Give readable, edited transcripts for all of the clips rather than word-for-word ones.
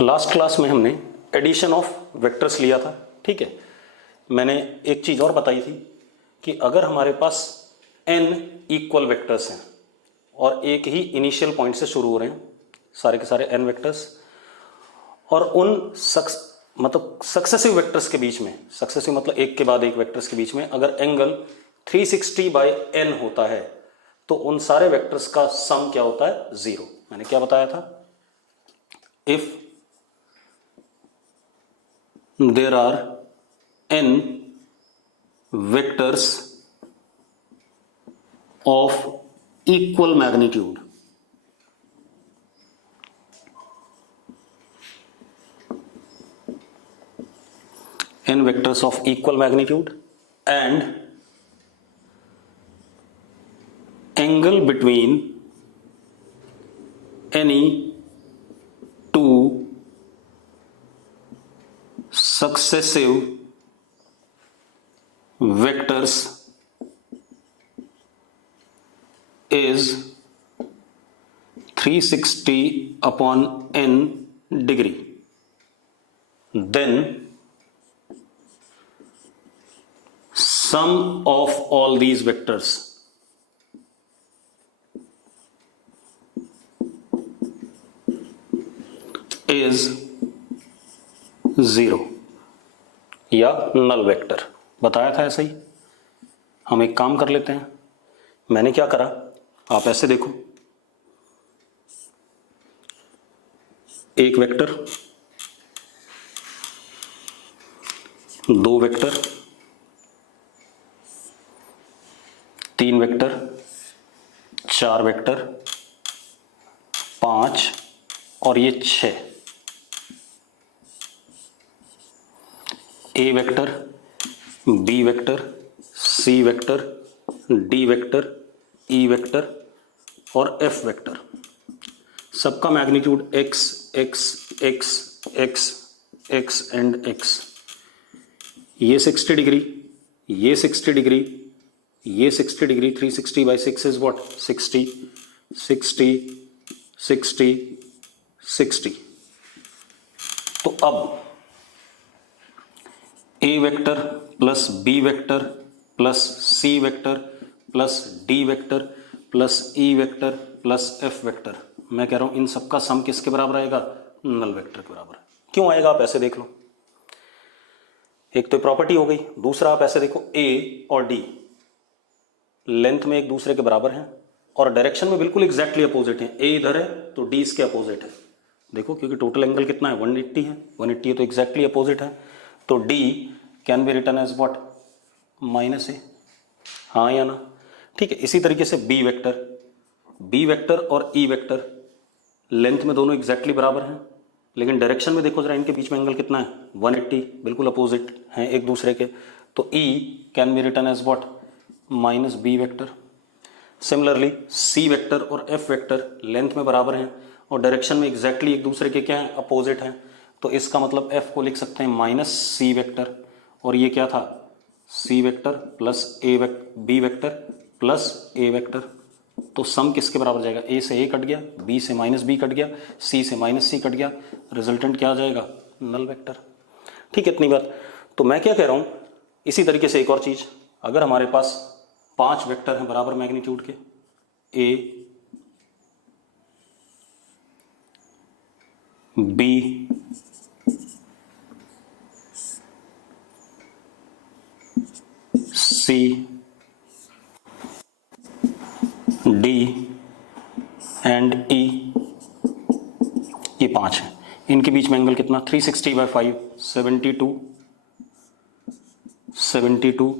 Last class में हमने addition of vectors लिया था, ठीक है। मैंने एक चीज और बताई थी कि अगर हमारे पास n इक्वल वेक्टर्स हैं और एक ही इनिशियल पॉइंट से शुरू हो रहे हैं, सारे के सारे n वेक्टर्स, और उन सक्सेसिव वेक्टर्स के बीच में, सक्सेसिव मतलब एक के बाद एक वेक्टर्स के बीच में अगर एंगल 360/n होता है तो उन सारे वेक्टर्स का सम क्या होता है? 0। मैंने क्या बताया था? If there are n vectors of equal magnitude, n vectors of equal magnitude and angle between any two successive vectors is 360/n degree, then sum of all these vectors is 0 या null vector. बताया था ऐसे ही। हम एक काम कर लेते हैं। मैंने क्या करा, आप ऐसे देखो, एक वेक्टर, दो वेक्टर, तीन वेक्टर, चार वेक्टर, पांच और ये 6। A vector, B vector, C vector, D vector, E vector और एफ वेक्टर, सबका magnitude x x x x x and x। ये 60 डिग्री, ये 60 डिग्री, ये 60 डिग्री, 360/6 इज व्हाट? 60 60 60 60। तो अब A vector plus B vector plus C vector plus D vector plus E vector plus F vector, मैं कह रहा हूं इन सबका सम किसके बराबर आएगा? नल वेक्टर के बराबर। क्यों आएगा आप ऐसे देख लो। एक तो प्रॉपर्टी हो गई, दूसरा आप ऐसे देखो, ए और डी लेंथ में एक दूसरे के बराबर हैं और डायरेक्शन में बिल्कुल एग्जैक्टली अपोजिट है। ए इधर है तो डी इसके अपोजिट है। देखो क्योंकि टोटल एंगल कितना है? 180 है। 180 है तो एग्जैक्टली अपोजिट है। तो D can be written as what? -a। हाँ या ना? ठीक है। इसी तरीके से B वेक्टर और E वेक्टर लेंथ में दोनों एग्जैक्टली बराबर हैं, लेकिन डायरेक्शन में देखो जरा, इनके बीच में एंगल कितना है? 180, बिल्कुल अपोजिट हैं एक दूसरे के। तो E can be written as what? -b vector. Similarly C vector और F वेक्टर लेंथ में बराबर हैं और डायरेक्शन में एग्जैक्टली एक दूसरे के क्या है? अपोजिट हैं। तो इसका मतलब F को लिख सकते हैं -c वेक्टर, और ये क्या था? C vector plus B vector plus A vector. तो सम किसके बराबर जाएगा? A से A कट गया, B से -b कट गया, C से -c कट गया, रिजल्टेंट क्या आ जाएगा? Null vector. ठीक है, इतनी बात। तो मैं क्या कह रहा हूं, इसी तरीके से एक और चीज, अगर हमारे पास 5 वेक्टर हैं बराबर मैग्नीट्यूड के, A B C D and E, ये 5 है। इनके बीच में एंगल कितना? 360/5, 72 72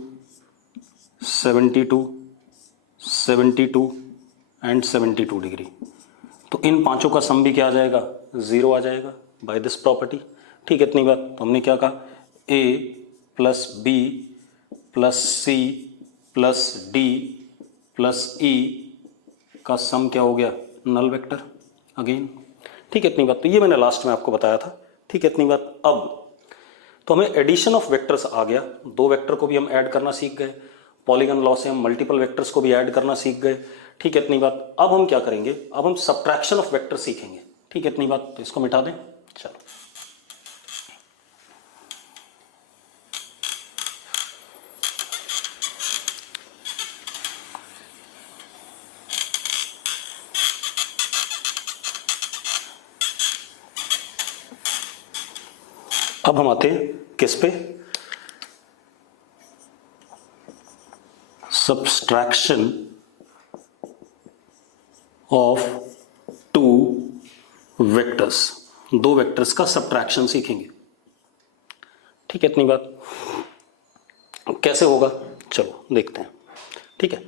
72 72 एंड 72 डिग्री। तो इन पांचों का सम भी क्या आ जाएगा? 0 आ जाएगा बाय दिस प्रॉपर्टी। ठीक है, इतनी बात। तो हमने क्या कहा? A plus B plus C plus D plus E का सम क्या हो गया? Null vector again. ठीक है, इतनी बात। तो ये मैंने लास्ट में आपको बताया था। ठीक है, इतनी बात। अब तो हमें एडिशन ऑफ वेक्टर्स आ गया। दो वेक्टर को भी हम ऐड करना सीख गए। पॉलीगन लॉ से हम मल्टीपल वेक्टर्स को भी ऐड करना सीख गए। ठीक है, इतनी बात। अब हम क्या करेंगे? अब हम सब्ट्रैक्शन ऑफ वेक्टर सीखेंगे। ठीक है, इतनी बात। तो इसको मिटा दें। चलो। अब हम आते हैं किस पे, सब्सट्रैक्शन ऑफ टू वेक्टर्स, दो वेक्टर्स का सब्ट्रैक्शन सीखेंगे। ठीक है, इतनी बात। कैसे होगा चलो देखते हैं। ठीक है,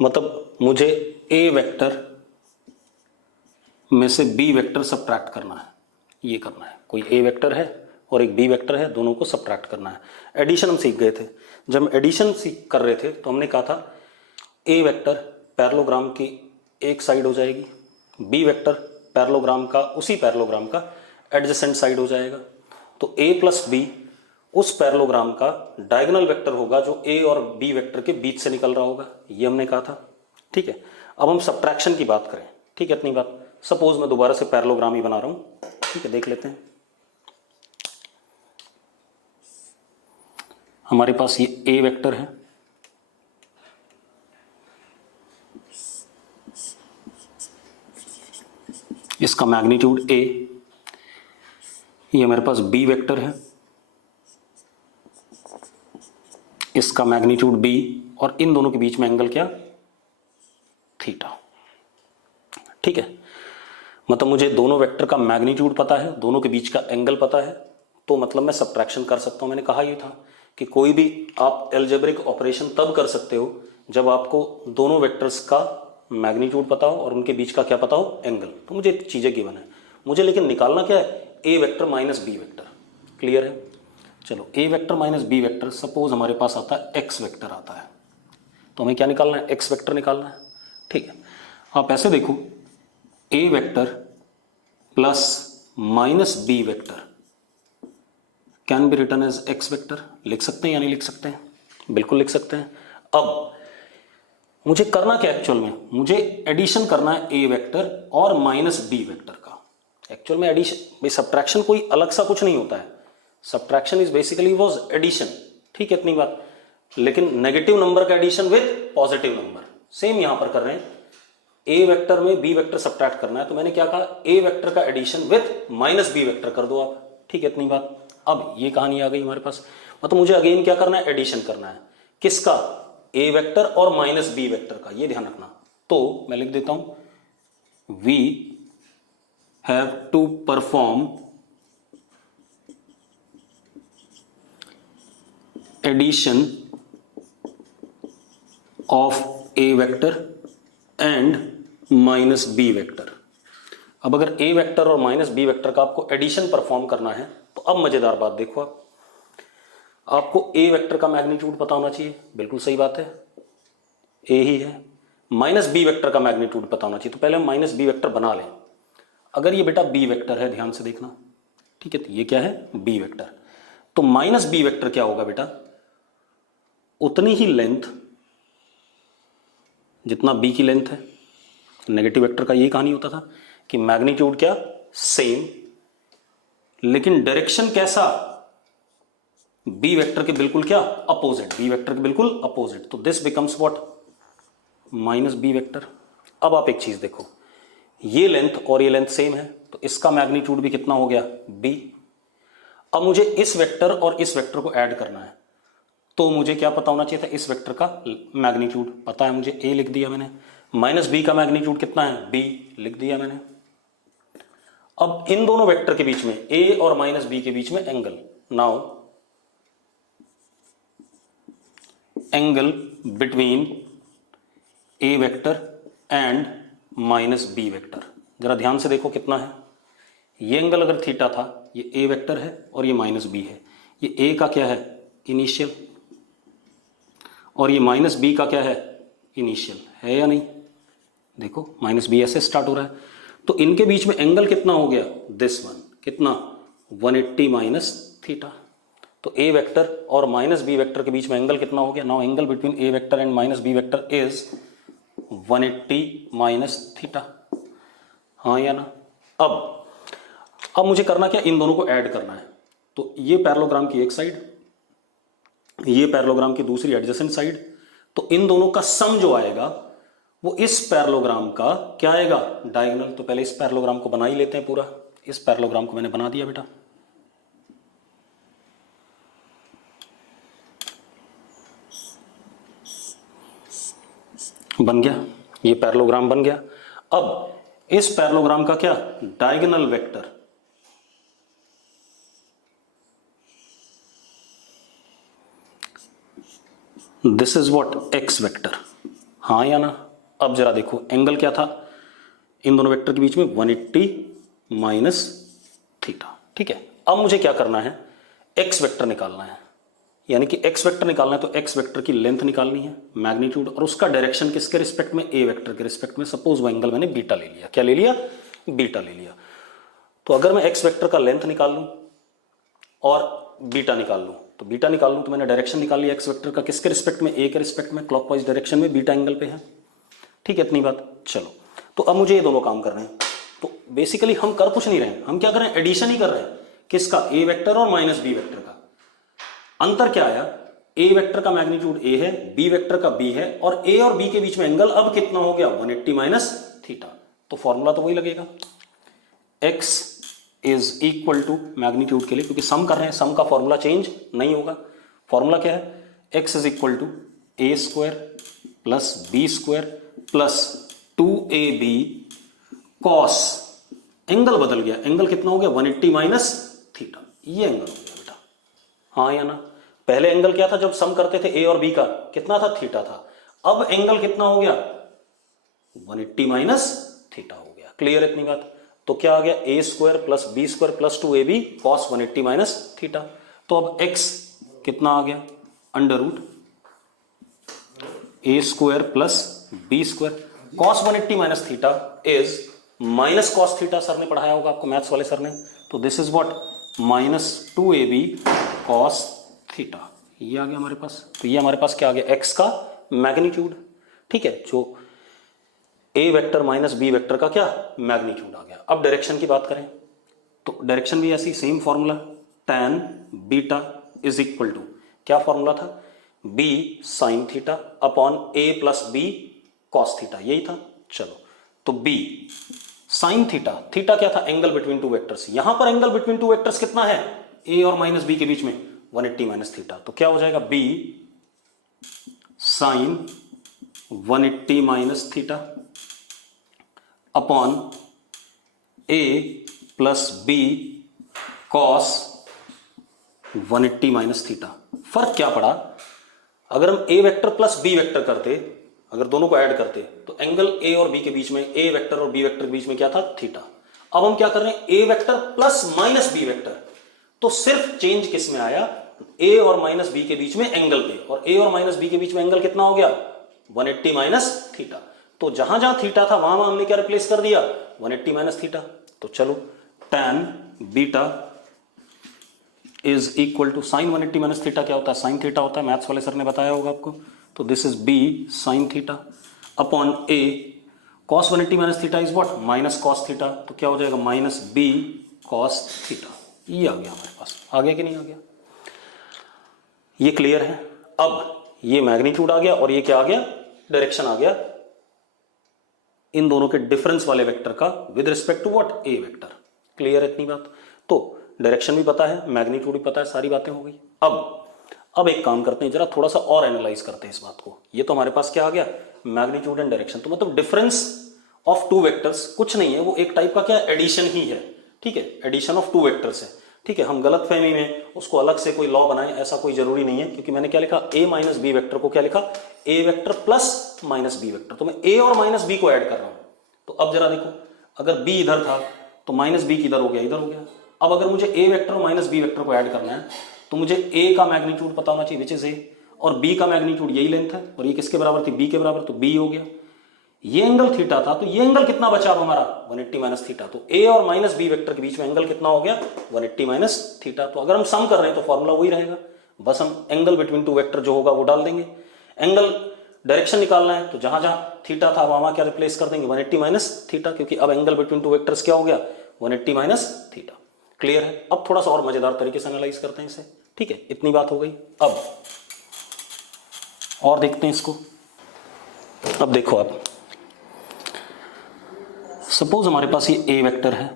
मतलब मुझे ए वेक्टर में से बी वेक्टर सब्ट्रैक्ट करना है, ये करना है। कोई ए वेक्टर है और एक बी वेक्टर है, दोनों को सब्ट्रैक्ट करना है। एडिशन हम सीख गए थे। जब हम एडिशन कर रहे थे तो हमने कहा था ए वेक्टर पैरेललोग्राम की एक साइड हो जाएगी, बी वेक्टर पैरेललोग्राम का, उसी पैरेललोग्राम का एडजेसेंट साइड हो जाएगा। तो ए प्लस बी उस पैरेललोग्राम का डायगोनल वेक्टर होगा जो ए और बी वेक्टर के बीच से निकल रहा होगा, ये हमने कहा था। ठीक है, अब हम सब्ट्रैक्शन की बात करें। ठीक है, इतनी बात। सपोज मैं दोबारा से पैरेललोग्राम ही बना रहा हूं। ठीक है, देख लेते हैं। हमारे पास ये ए वेक्टर है, इसका मैग्नीट्यूड ए, ये हमारे पास बी वेक्टर है, इसका मैग्नीट्यूड बी, और इन दोनों के बीच में एंगल क्या, थीटा। ठीक है, मतलब मुझे दोनों वेक्टर का मैग्नीट्यूड पता है, दोनों के बीच का एंगल पता है, तो मतलब मैं सब्ट्रैक्शन कर सकता हूं। मैंने कहा ये था कि कोई भी आप अलजेब्रिक ऑपरेशन तब कर सकते हो जब आपको दोनों वेक्टर्स का मैग्नीट्यूड पता हो और उनके बीच का क्या पता हो, एंगल। तो मुझे चीजें गिवन है, मुझे लेकिन निकालना क्या है, A vector minus B vector. Clear है? चलो, A vector minus B vector, suppose हमारे पास आता है एक्स वेक्टर आता है, तो हमें क्या निकालना है, एक्स वेक्टर निकालना है। ठीक है, आप ऐसे देखो, A vector plus minus B vector can be written as X vector. लिख सकते हैं या नहीं लिख सकते हैं? बिल्कुल लिख सकते हैं। अब मुझे करना क्या एक्चुअल में, मुझे एडिशन करना है ए वेक्टर और माइनस बी वेक्टर का। एक्चुअल में एडिशन, भाई सब्ट्रैक्शन कोई अलग सा कुछ नहीं होता है, subtraction is basically was addition. ठीक है, इतनी बात। लेकिन नेगेटिव नंबर का addition with positive number, same यहां पर कर रहे हैं। ए वेक्टर में बी वेक्टर सब्ट्रैक्ट करना है, तो मैंने क्या कहा, ए वेक्टर का addition with minus B vector कर दो आप। ठीक है, इतनी बात। अब ये कहानी आ गई हमारे पास, मतलब मुझे अगेन क्या करना है, एडिशन करना है। किसका, ए वेक्टर और माइनस बी वेक्टर का, ये ध्यान रखना। तो मैं लिख देता हूं, we have to perform addition of A vector and minus B vector. अब अगर ए वेक्टर और माइनस बी वेक्टर का आपको एडिशन परफॉर्म करना है, तो अब मजेदार बात देखो, आपको ए वेक्टर का मैग्नीट्यूड पता होना चाहिए, बिल्कुल सही बात है, ए ही है। माइनस बी वेक्टर का मैग्नीट्यूड पता होना चाहिए, तो पहले हम माइनस बी वेक्टर बना लें। अगर ये बेटा बी वेक्टर है, ध्यान से देखना, ठीक है, तो ये क्या है, बी वेक्टर। तो माइनस बी वेक्टर क्या होगा बेटा, उतनी ही लेंथ जितना बी की लेंथ है। नेगेटिव वेक्टर का ये कहानी होता था कि मैग्नीट्यूड क्या, सेम, लेकिन डायरेक्शन कैसा, बी वेक्टर के बिल्कुल क्या, अपोजिट, बी वेक्टर के बिल्कुल अपोजिट। तो this becomes what, minus B vector. अब आप एक चीज देखो, ये लेंथ और ये लेंथ सेम है, तो इसका मैग्नीट्यूड भी कितना हो गया, बी। अब मुझे इस वेक्टर और इस वेक्टर को ऐड करना है, तो मुझे क्या पता होना चाहिए था, इस वेक्टर का मैग्नीट्यूड पता है मुझे, ए लिख दिया मैंने। माइनस बी का मैग्नीट्यूड कितना है, बी लिख दिया मैंने। अब इन दोनों वेक्टर के बीच में, ए और माइनस बी के बीच में angle, now angle between A vector and minus B vector, जरा ध्यान से देखो कितना है। ये एंगल अगर थीटा था, ये ए वेक्टर है और ये माइनस बी है, ये ए का क्या है, इनिशियल, और ये माइनस बी का क्या है, इनिशियल है या नहीं। देखो माइनस बी ऐसे स्टार्ट हो रहा है, तो इनके बीच में एंगल कितना हो गया, दिस वन, कितना, 180 माइनस थीटा। तो ए वेक्टर और माइनस बी वेक्टर के बीच में एंगल कितना हो गया, now angle between A vector and minus B vector is 180 minus theta. हाँ या ना। अब मुझे करना क्या, इन दोनों को ऐड करना है। तो ये पैरेललोग्राम की एक साइड, ये पैरेललोग्राम की दूसरी एडजेसेंट साइड, तो इन दोनों का सम जो आएगा वो इस पैरेललोग्राम का क्या आएगा, डायगोनल। तो पहले इस पैरेललोग्राम को बना ही लेते हैं पूरा। इस पैरेललोग्राम को मैंने बना दिया बेटा, बन गया, ये पैरेललोग्राम बन गया। अब इस पैरेललोग्राम का क्या, diagonal vector, this is what, X vector, हाँ या ना। अब जरा देखो एंगल क्या था इन दोनों वेक्टर के बीच में, 180 माइनस थीटा। ठीक है, अब मुझे क्या करना है, एक्स वेक्टर निकालना है, यानी कि एक्स वेक्टर निकालना है तो एक्स वेक्टर की लेंथ निकालनी है, मैग्नीट्यूड, और उसका डायरेक्शन किसके रिस्पेक्ट में, ए वेक्टर के रिस्पेक्ट में। सपोज वो एंगल मैंने बीटा ले लिया, क्या ले लिया, बीटा ले लिया। तो अगर मैं एक्स वेक्टर का लेंथ निकाल लूं और बीटा निकाल लूं, तो बीटा निकाल लूं तो मैंने डायरेक्शन निकाल लिया एक्स वेक्टर का, किसके रिस्पेक्ट में, ए के रिस्पेक्ट में, क्लॉकवाइज डायरेक्शन में, बीटा एंगल पे है। ठीक है, इतनी बात। चलो, तो अब मुझे ये दोनों काम करने हैं। तो बेसिकली हम कर कुछ नहीं रहे हैं, हम क्या कर रहे हैं, एडिशन ही कर रहे हैं, किसका, ए वेक्टर और माइनस बी वेक्टर का। अंतर क्या आया, ए वेक्टर का मैग्नीट्यूड ए है, बी वेक्टर का बी है, और ए और बी के बीच में एंगल अब कितना हो गया, 180 माइनस थीटा। तो फॉर्मूला तो वही लगेगा, X is equal to magnitude के लिए, क्योंकि सम कर रहे हैं, सम का फॉर्मूला चेंज नहीं होगा। फॉर्मूला क्या है, X is equal to A square plus B square plus 2ab cos, angle बदल गया, एंगल कितना हो गया, 180 माइनस थीटा, ये एंगल हो गया बेटा, हाँ या ना। पहले एंगल क्या था जब सम करते थे ए और बी का, कितना था, थीटा था। अब एंगल कितना हो गया, 180 माइनस थीटा हो गया। क्लियर इतनी बात। तो क्या आ गया, A square plus B square plus 2ab cos 180 minus theta. तो अब x कितना आ गया, under root A square plus B square cos 180 minus theta is minus cos theta, sir ने पढ़ाया होगा आपको, मैथ्स वाले सर ने। तो this is what, minus 2ab cos theta, ये आ गया हमारे पास। तो ये हमारे पास क्या आ गया, x का मैग्नीट्यूड। ठीक है, जो ए वेक्टर माइनस बी वेक्टर का क्या, मैग्नीट्यूड आ गया। अब डायरेक्शन की बात करें तो डायरेक्शन भी ऐसी same formula, tan beta is equal to, क्या फॉर्मूला था, b sine theta upon a plus B cos theta, यही था। चलो, तो b साइन थीटा, थीटा क्या था, एंगल बिटवीन टू वेक्टर्स। यहां पर एंगल बिटवीन टू वेक्टर्स कितना है, a और माइनस बी के बीच में 180 माइनस थीटा। तो क्या हो जाएगा, b sine 180 minus theta upon a plus B cos 180 minus theta. फर्क क्या पड़ा, अगर हम a vector plus b vector करते, अगर दोनों को ऐड करते, तो एंगल a और b के बीच में, a वेक्टर और b वेक्टर के बीच में क्या था, थीटा। अब हम क्या कर रहे हैं, a vector plus minus b vector, तो सिर्फ चेंज किस में आया, a और माइनस b के बीच में एंगल पे, और a और माइनस b के बीच में एंगल कितना हो गया, 180 माइनस थीटा। तो जहां जहां थीटा था वहां हमने क्या रिप्लेस कर दिया, 180 माइनस थीटा। तो चलो, tan beta is equal to sine 180 minus theta, क्या होता है, साइन थीटा होता है, मैथ्स वाले सर ने बताया होगा आपको। तो this is b sine theta upon a cos 180 minus theta is what, minus cos theta. तो क्या हो जाएगा, माइनस b कॉस थीटा। ये आ गया हमारे पास, आ गया कि नहीं आ गया, ये क्लियर है। अब ये मैग्नीट्यूड आ गया और ये क्या आ गया, डायरेक्शन आ गया इन दोनों के डिफरेंस वाले वेक्टर का with respect to what, A vector. Clear है इतनी बात। तो डायरेक्शन भी पता है, मैग्नीट्यूड भी पता है, सारी बातें हो गई। अब एक काम करते हैं, जरा थोड़ा सा और एनालाइज करते हैं इस बात को। ये तो हमारे पास क्या आ गया, मैग्नीट्यूड एंड डायरेक्शन। तो मतलब डिफरेंस ऑफ टू वेक्टर्स कुछ नहीं है, वो एक टाइप का क्या, एडिशन ही है। ठीक है, एडिशन ऑफ टू वेक्टर्स है। ठीक है, हम गलत फहमी में उसको अलग से कोई लॉ बनाएं, ऐसा कोई जरूरी नहीं है, क्योंकि मैंने क्या लिखा, a माइनस बी वेक्टर को क्या लिखा, a vector plus minus B vector. तो मैं a और माइनस b को ऐड कर रहा हूं। तो अब जरा देखो, अगर b इधर था तो माइनस b किधर हो गया, इधर हो गया। अब अगर मुझे a वेक्टर और माइनस b वेक्टर को ऐड करना है तो मुझे a का मैग्नीट्यूड पता होना चाहिए, विच इज a, और b का मैग्नीट्यूड यही लेंथ है, और ये किसके बराबर थी, b के बराबर, तो b हो गया। ये एंगल थीटा था, तो ये एंगल कितना बचा अब हमारा, 180 माइनस थीटा। तो a और माइनस b वेक्टर के बीच में एंगल कितना हो गया, 180 माइनस थीटा। तो अगर हम सम कर रहे हैं तो फॉर्मूला वही रहेगा, बस हम एंगल बिटवीन टू वेक्टर जो होगा वो डाल देंगे। एंगल डायरेक्शन निकालना है तो जहां जहां थीटा था वहां क्या रिप्लेस कर देंगे, 180 माइनस थीटा, क्योंकि अब एंगल बिटवीन टू वेक्टर्स क्या हो गया, 180 माइनस थीटा। क्लियर है। अब थोड़ा सा और मजेदार तरीके से एनालाइज करते हैं इसे। ठीक है, इतनी बात हो गई। अब और देखते हैं इसको। अब देखो, आप सपोज हमारे पास ये a वेक्टर है,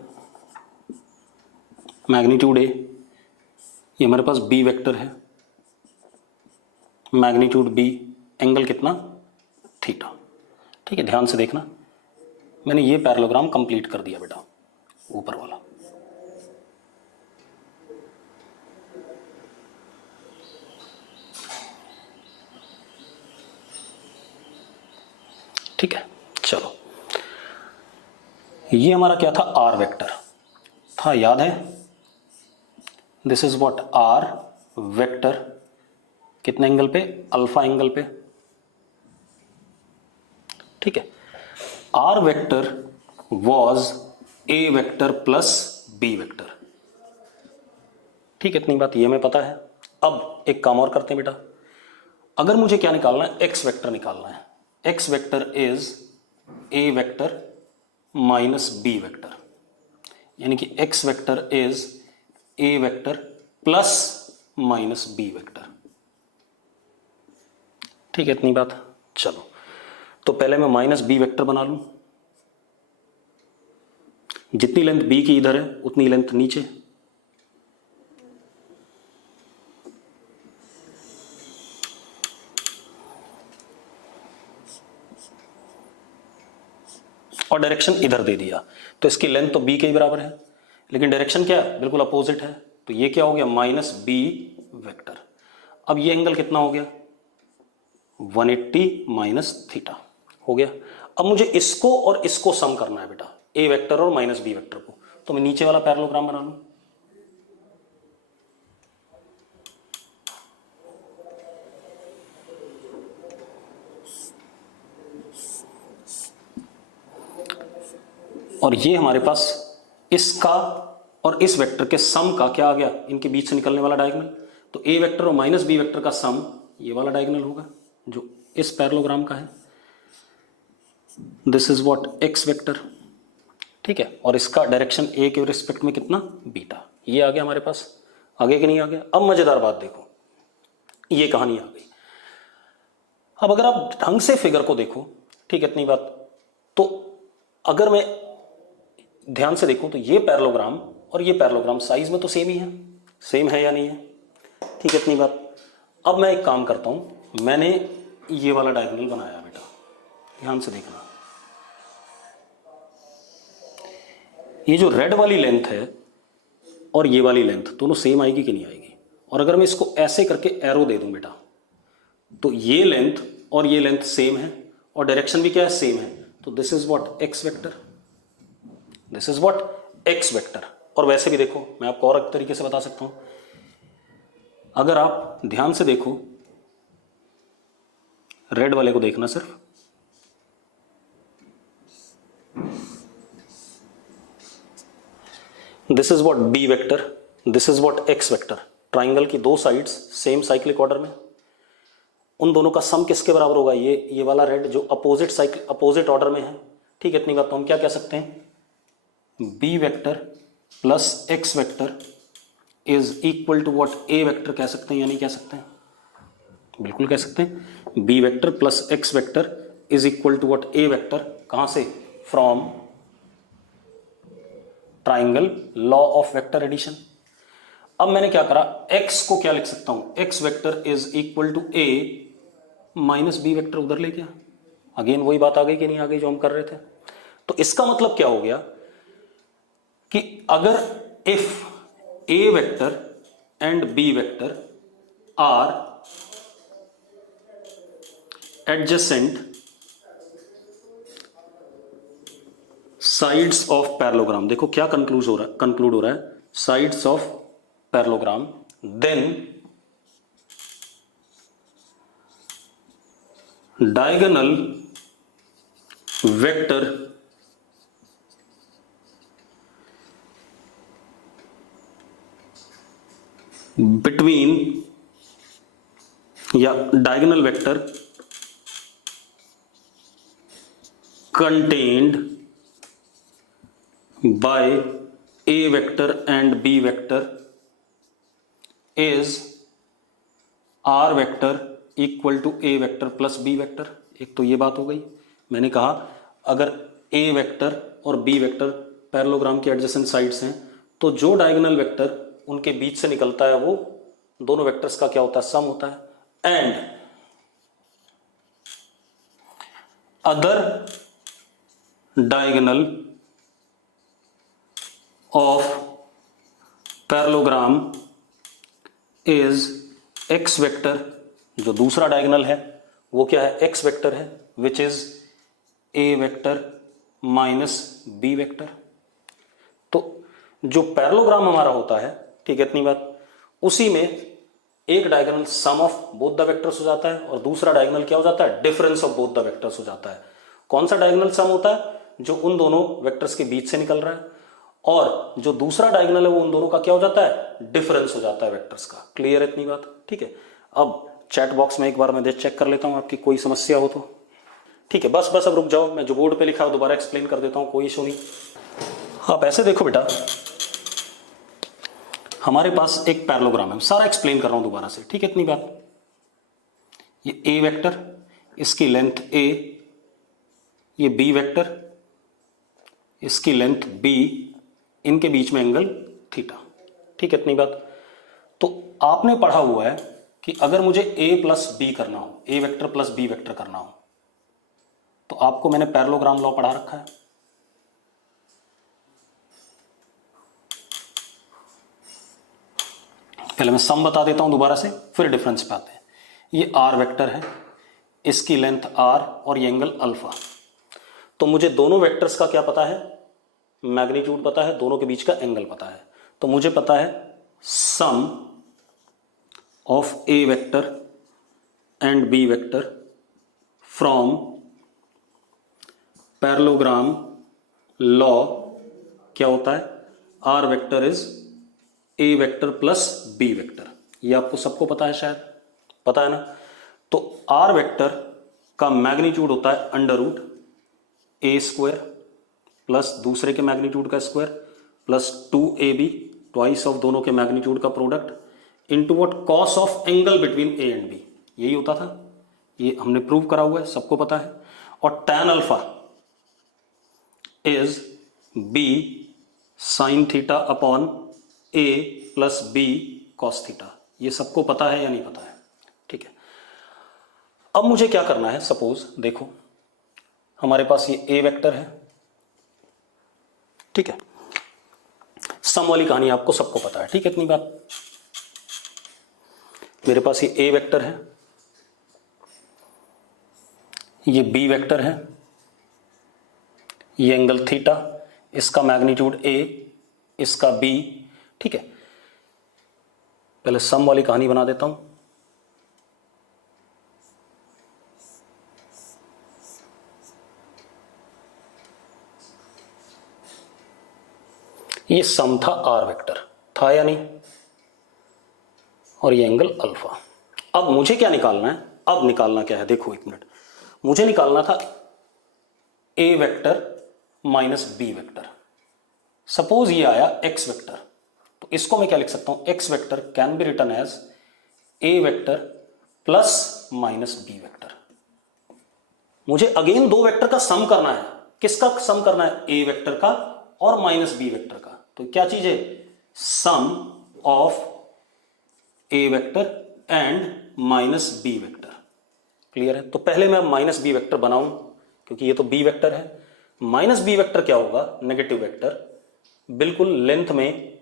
मैग्नीट्यूड a, ये हमारे पास b वेक्टर है, मैग्नीट्यूड b, एंगल कितना, थीटा। ठीक है, ध्यान से देखना, मैंने ये पैरेललोग्राम कंप्लीट कर दिया बेटा, ऊपर वाला। ठीक है, चलो ये हमारा क्या था, आर वेक्टर था, याद है? This is what R vector, कितने एंगल पे, अल्फा एंगल पे। ठीक है, R vector was A vector plus B vector. ठीक है, इतनी बात ये हमें पता है। अब एक काम और करते हैं बेटा, अगर मुझे क्या निकालना है, एक्स वेक्टर निकालना है। X vector is A vector minus B vector, यानी कि X vector is A vector plus minus B vector. ठीक है, इतनी बात। चलो तो पहले मैं माइनस बी वेक्टर बना लूं, जितनी लेंथ बी की इधर है उतनी लेंथ नीचे, और डायरेक्शन इधर दे दिया, तो इसकी लेंथ तो बी के ही बराबर है, लेकिन डायरेक्शन क्या है, बिल्कुल अपोजिट है, तो ये क्या हो गया, माइनस बी वेक्टर। अब ये एंगल कितना हो गया, 180 माइनस थीटा हो गया। अब मुझे इसको और इसको सम करना है बेटा, ए वेक्टर और माइनस बी वेक्टर को, तो मैं नीचे वाला पैरेललोग्राम बना लूं। और ये हमारे पास इसका और इस वेक्टर के सम का क्या आ गया, इनके बीच से निकलने वाला डायगोनल, तो ए वेक्टर और माइनस बी वेक्टर का सम ये वाला डायगोनल होगा जो इस पैरेललोग्राम का है। This is what X vector. ठीक है, और इसका डायरेक्शन ए के रिस्पेक्ट में कितना, बीटा। ये आ गया हमारे पास, आगे कि नहीं आ गया? अब मजेदार बात देखो, ये कहानी आ गई। अब अगर आप ढंग से फिगर को देखो, ठीक है, इतनी बात, तो अगर मैं ध्यान से देखूं तो ये पैरेललोग्राम और ये पैरेललोग्राम साइज में तो सेम ही है, सेम है या नहीं है? ठीक है, इतनी बात। अब मैं एक काम करता हूं, मैंने ये वाला डायगोनल बनाया बेटा, ध्यान से देखना, ये जो रेड वाली लेंथ है और ये वाली लेंथ दोनों सेम आएगी कि नहीं आएगी? और अगर मैं इसको ऐसे करके एरो दे दूं बेटा, तो ये लेंथ और ये लेंथ सेम है और डायरेक्शन भी क्या है, सेम है, तो this is what X vector, this is what X vector. और वैसे भी देखो, मैं आपको और एक तरीके से बता सकता हूं, अगर आप ध्यान से देखो, रेड वाले को देखना सिर्फ, this is what B vector, this is what X vector. Triangle की दो साइड्स सेम साइक्लिक ऑर्डर में, उन दोनों का सम किसके बराबर होगा, ये वाला रेड जो अपोजिट ऑर्डर में है। ठीक है, इतनी बात। तो हम क्या कह सकते हैं, B vector plus X vector is equal to what A vector कह सकते हैं या नहीं कह सकते हैं? बिल्कुल कह सकते हैं। B vector plus X vector is equal to what A vector, कहां से, from triangle law of vector addition. अब मैंने क्या करा, x को क्या लिख सकता हूं, x vector is equal to a minus B vector उधर ले गया। अगेन वही बात आ गई कि नहीं आ गई जो हम कर रहे थे? तो इसका मतलब क्या हो गया कि अगर if a vector and b vector are adjacent sides of parallelogram, देखो क्या कंक्लूड हो रहा है, sides of parallelogram, then diagonal vector between, या diagonal vector contained by a vector and b vector is r vector equal to a vector plus b vector। एक तो ये बात हो गई, मैंने कहा अगर a वेक्टर और b वेक्टर पैरेललोग्राम के एडजेसेंट साइड्स हैं तो जो डायगोनल वेक्टर उनके बीच से निकलता है वो दोनों वेक्टर्स का क्या होता है, सम होता है। And other diagonal of parallelogram is X vector, जो दूसरा डायगोनल है वो क्या है, एक्स वेक्टर है, which is A vector minus B vector. तो जो पैरेललोग्राम हमारा होता है, ठीक है, इतनी बात, उसी में एक diagonal sum of both the vectors हो जाता है और दूसरा डायगोनल क्या हो जाता है, difference of both the vectors हो जाता है। कौन सा डायगोनल सम होता है, जो उन दोनों वेक्टर्स के बीच से निकल रहा है, और जो दूसरा डायगोनल है वो उन दोनों का क्या हो जाता है, डिफरेंस हो जाता है वेक्टर्स का। क्लियर है इतनी बात, ठीक है। अब चैट बॉक्स में एक बार मैं चेक कर लेता हूं आपकी कोई समस्या हो तो, ठीक है। बस अब रुक जाओ, मैं जो बोर्ड पे लिखा है दोबारा एक्सप्लेन कर देता हूं, कोई इशू नहीं। आप ऐसे देखो बेटा, हमारे पास एक पैरेललोग्राम है, सारा एक्सप्लेन कर रहा हूं दोबारा से, ठीक है, इतनी बात। ये ए वेक्टर, इसकी लेंथ ए, ये बी वेक्टर, इसकी लेंथ बी, इनके बीच में एंगल थीटा, ठीक है, इतनी बात। तो आपने पढ़ा हुआ है कि अगर मुझे ए प्लस बी करना हो, ए वेक्टर प्लस बी वेक्टर करना हो, तो आपको मैंने पैरेललोग्राम लॉ पढ़ा रखा है। पहले मैं सम बता देता हूं दोबारा से, फिर डिफरेंस पे आते हैं। ये आर वेक्टर है, इसकी लेंथ आर और ये एंगल अल्फा। तो मुझे दोनों वेक्टर्स का क्या पता है, मैग्नीट्यूड पता है, दोनों के बीच का एंगल पता है। तो मुझे पता है sum of A vector and B vector from parallelogram law क्या होता है, R vector is A vector plus B vector. ये आपको सबको पता है, शायद पता है ना। तो आर वेक्टर का मैग्नीट्यूड होता है under root A square plus दूसरे के मैग्नीट्यूड का square plus 2ab, twice of दोनों के मैग्नीट्यूड का product, into what, cos of angle between A and B. यही होता था, ये हमने प्रूव करा हुआ है, सबको पता है। और tan alpha is b sin theta upon a plus b cos theta. ये सबको पता है या नहीं पता है, ठीक है। अब मुझे क्या करना है, सपोज देखो हमारे पास ये a वेक्टर है, ठीक है, सम वाली कहानी आपको सबको पता है, ठीक है, इतनी बात। मेरे पास ये a वेक्टर है, ये b वेक्टर है, ये एंगल थीटा, इसका मैग्नीट्यूड a, इसका b, ठीक है। पहले सम वाली कहानी बना देता हूं। ये सम था आर वेक्टर, था या नहीं, और ये एंगल अल्फा। अब मुझे क्या निकालना है, अब निकालना क्या है, देखो एक मिनट, मुझे निकालना था A vector minus B vector. Suppose ये आया एक्स वेक्टर, तो इसको मैं क्या लिख सकता हूं, X vector can be written as A vector plus minus B vector. मुझे अगेन दो वेक्टर का सम करना है, किसका सम करना है, ए वेक्टर का और माइनस बी वेक्टर का। तो क्या चीज है, sum of A vector and minus B vector. Clear है। तो पहले मैं माइनस बी वेक्टर बनाऊं, क्योंकि ये तो बी वेक्टर है। माइनस बी वेक्टर क्या होगा, नेगेटिव वेक्टर, बिल्कुल लेंथ में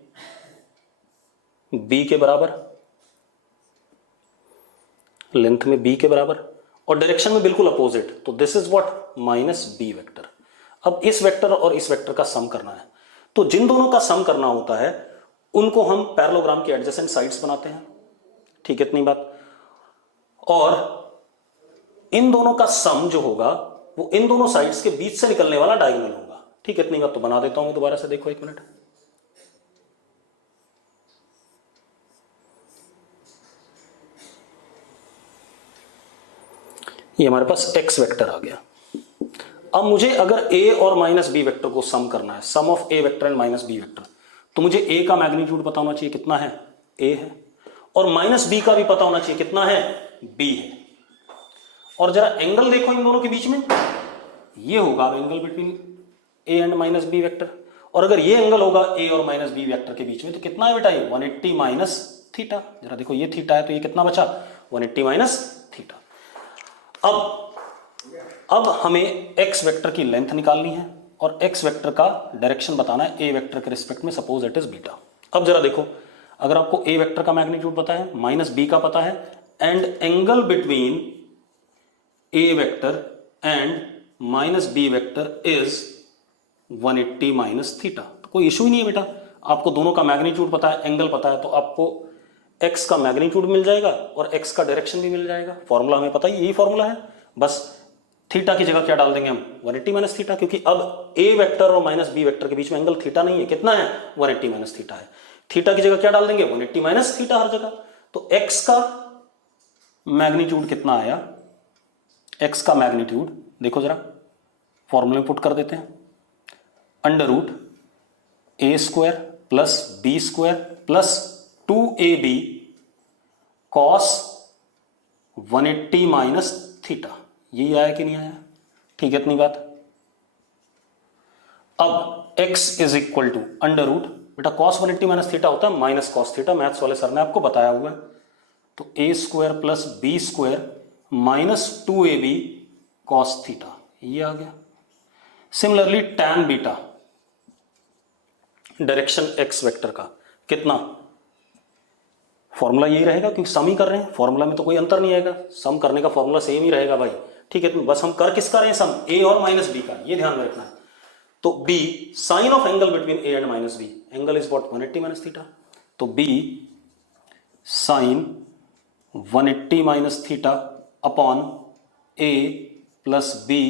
बी के बराबर, लेंथ में बी के बराबर, और डायरेक्शन में बिल्कुल अपोजिट। तो this is what, minus B vector. अब इस वेक्टर और इस वेक्टर का सम करना है, तो जिन दोनों का सम करना होता है उनको हम पैरेललोग्राम के एडजेसेंट साइड्स बनाते हैं, ठीक है, इतनी बात। और इन दोनों का सम जो होगा वो इन दोनों साइड्स के बीच से निकलने वाला डायगोनल होगा, ठीक है, इतनी बात। तो बना देता हूं दोबारा से, देखो एक मिनट। ये हमारे पास x वेक्टर आ गया। अब मुझे अगर a और माइनस बी वेक्टर को सम करना है, sum of a vector and minus B vector, तो मुझे a का मैग्नीट्यूड पता होना चाहिए, कितना है, a है, और माइनस b का भी पता होना चाहिए, कितना है, b है। और जरा एंगल देखो इन दोनों के बीच में, ये होगा angle between a and minus B vector. और अगर ये एंगल होगा a और माइनस बी वेक्टर के बीच में, तो कितना है बेटा, ये 180 माइनस थीटा। जरा देखो ये थीटा है, तो ये कितना बचा, 180 माइनस थीटा। अब अब हमें x वेक्टर की लेंथ निकालनी है और x वेक्टर का डायरेक्शन बताना है a वेक्टर के रिस्पेक्ट में, सपोज इट इज बीटा। अब जरा देखो, अगर आपको a वेक्टर का मैग्नीट्यूड पता है, माइनस b का पता है, and angle between a vector and minus b vector is 180 minus theta, तो कोई इशू ही नहीं है बेटा। आपको दोनों का मैग्नीट्यूड पता है, एंगल पता है, तो आपको x का मैग्नीट्यूड मिल जाएगा और x का डायरेक्शन भी मिल जाएगा। फॉर्मूला हमें पता ही, यही फॉर्मूला है। बस थीटा की जगह क्या डाल देंगे हम, 180 माइनस थीटा, क्योंकि अब a वेक्टर और माइनस b वेक्टर के बीच में एंगल थीटा नहीं है, कितना है, 180 माइनस थीटा है। थीटा की जगह क्या डाल देंगे, 180 माइनस थीटा हर जगह। तो x का मैग्नीट्यूड कितना आया, x का मैग्नीट्यूड देखो जरा, फॉर्मूले में पुट कर देते हैं, under root A square plus B square plus 2ab cos 180 minus theta, यही आया कि नहीं आया, ठीक है इतनी बात। अब x is equal to under root, बेटा कॉस 180 माइनस थीटा होता है माइनस कॉस थीटा, मैथ्स वाले सर ने आपको बताया हुआ है। तो A square plus B square minus 2ab cos theta, ये आ गया। Similarly tan beta, direction x vector का कितना, फॉर्मूला यही रहेगा क्योंकि सम ही कर रहे हैं, फॉर्मूला में तो कोई अंतर नहीं आएगा, सम करने का फॉर्मूला सेम ही रहेगा भाई, ठीक है। तो बस हम कर किसका रहे हैं, सम a और माइनस b का, ये ध्यान में रखना है। तो b sine of angle between a and minus b, angle is what, 180 minus theta, तो b sine 180 minus theta upon a plus b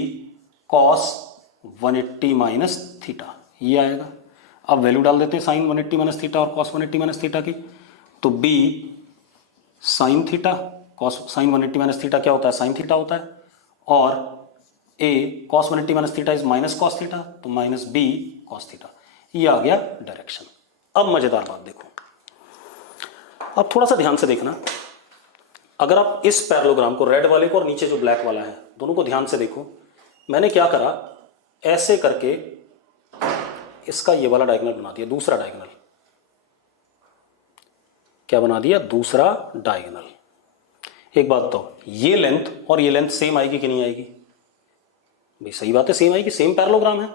cos 180 minus theta, ये आएगा। अब वैल्यू डाल देते हैं साइन 180 माइनस थीटा और कॉस 180 माइनस थीटा की, तो b sine theta cos sine 180 minus theta क्या होता है, साइन थीटा होता है, और a cos 180 minus theta is minus cos theta, तो माइनस b कॉस थीटा, ये आ गया डायरेक्शन। अब मजेदार बात देखो, अब थोड़ा सा ध्यान से देखना, अगर आप इस पैरेललोग्राम को, रेड वाले को और नीचे जो ब्लैक वाला है, दोनों को ध्यान से देखो, मैंने क्या करा, ऐसे करके इसका ये वाला डायगोनल बना दिया, दूसरा डायगोनल, क्या बना दिया, दूसरा डायगोनल। एक बात बताओ, ये लेंथ और ये लेंथ सेम आएगी कि नहीं आएगी, भाई सही बात है सेम आएगी, सेम पैरेललोग्राम है,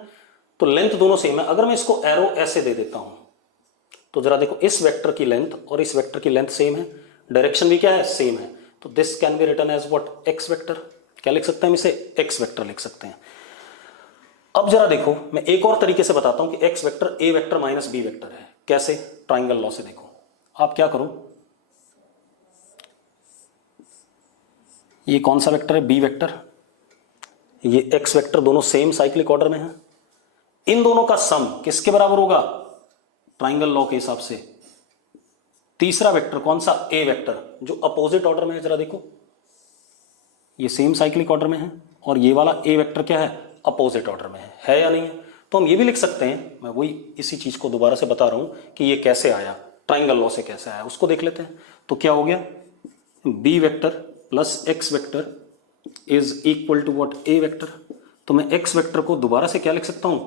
तो लेंथ दोनों सेम है। अगर मैं इसको एरो ऐसे दे देता हूं, तो जरा देखो, इस वेक्टर की लेंथ और इस वेक्टर की लेंथ सेम है, डायरेक्शन भी क्या है, सेम है, तो this can be written as what, X vector. क्या लिख सकते हैं हम इसे, एक्स वेक्टर लिख सकते हैं। अब जरा देखो, मैं एक और तरीके से बताता हूं कि X vector A vector minus B vector है, कैसे, ट्राइंगल लॉ से। देखो आप क्या करो, ये कौन सा वेक्टर है, बी वेक्टर, ये एक्स वेक्टर, दोनों सेम साइक्लिक ऑर्डर में है, इन दोनों का सम किसके बराबर होगा, ट्राइंगल लॉ के हिसाब से, तीसरा वेक्टर कौन सा, ए वेक्टर, जो अपोजिट ऑर्डर में है। जरा देखो, ये सेम साइक्लिक ऑर्डर में है और ये वाला ए वेक्टर क्या है, अपोजिट ऑर्डर में है या नहीं है। तो हम ये भी लिख सकते हैं, मैं वही इसी चीज को दोबारा से बता रहा हूं कि ये कैसे आया, ट्राइंगल लॉ से कैसे आया, उसको देख लेते हैं। तो क्या हो गया, B vector plus X vector is equal to what, A vector. तो मैं एक्स वेक्टर को दोबारा से क्या लिख सकता हूं,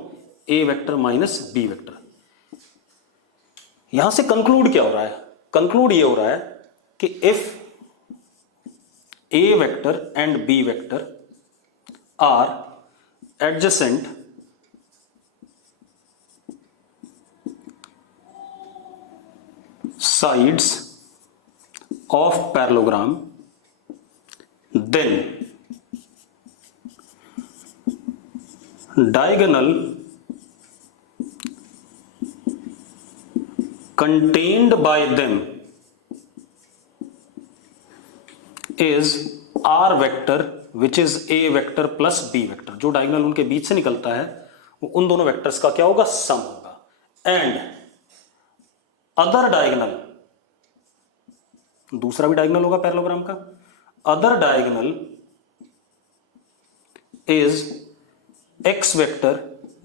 ए वेक्टर माइनस बी वेक्टर। यहां से कंक्लूड क्या हो रहा है, कंक्लूड ये हो रहा है कि if A vector and B vector are adjacent sides of parallelogram, then diagonal contained by them is r vector which is A vector plus B vector. जो डायगोनल उनके बीच से निकलता है वो उन दोनों वेक्टर्स का क्या होगा, सम होगा। एंड अदर डायगोनल, दूसरा भी डायगोनल होगा पैरेललोग्राम का, other diagonal is X vector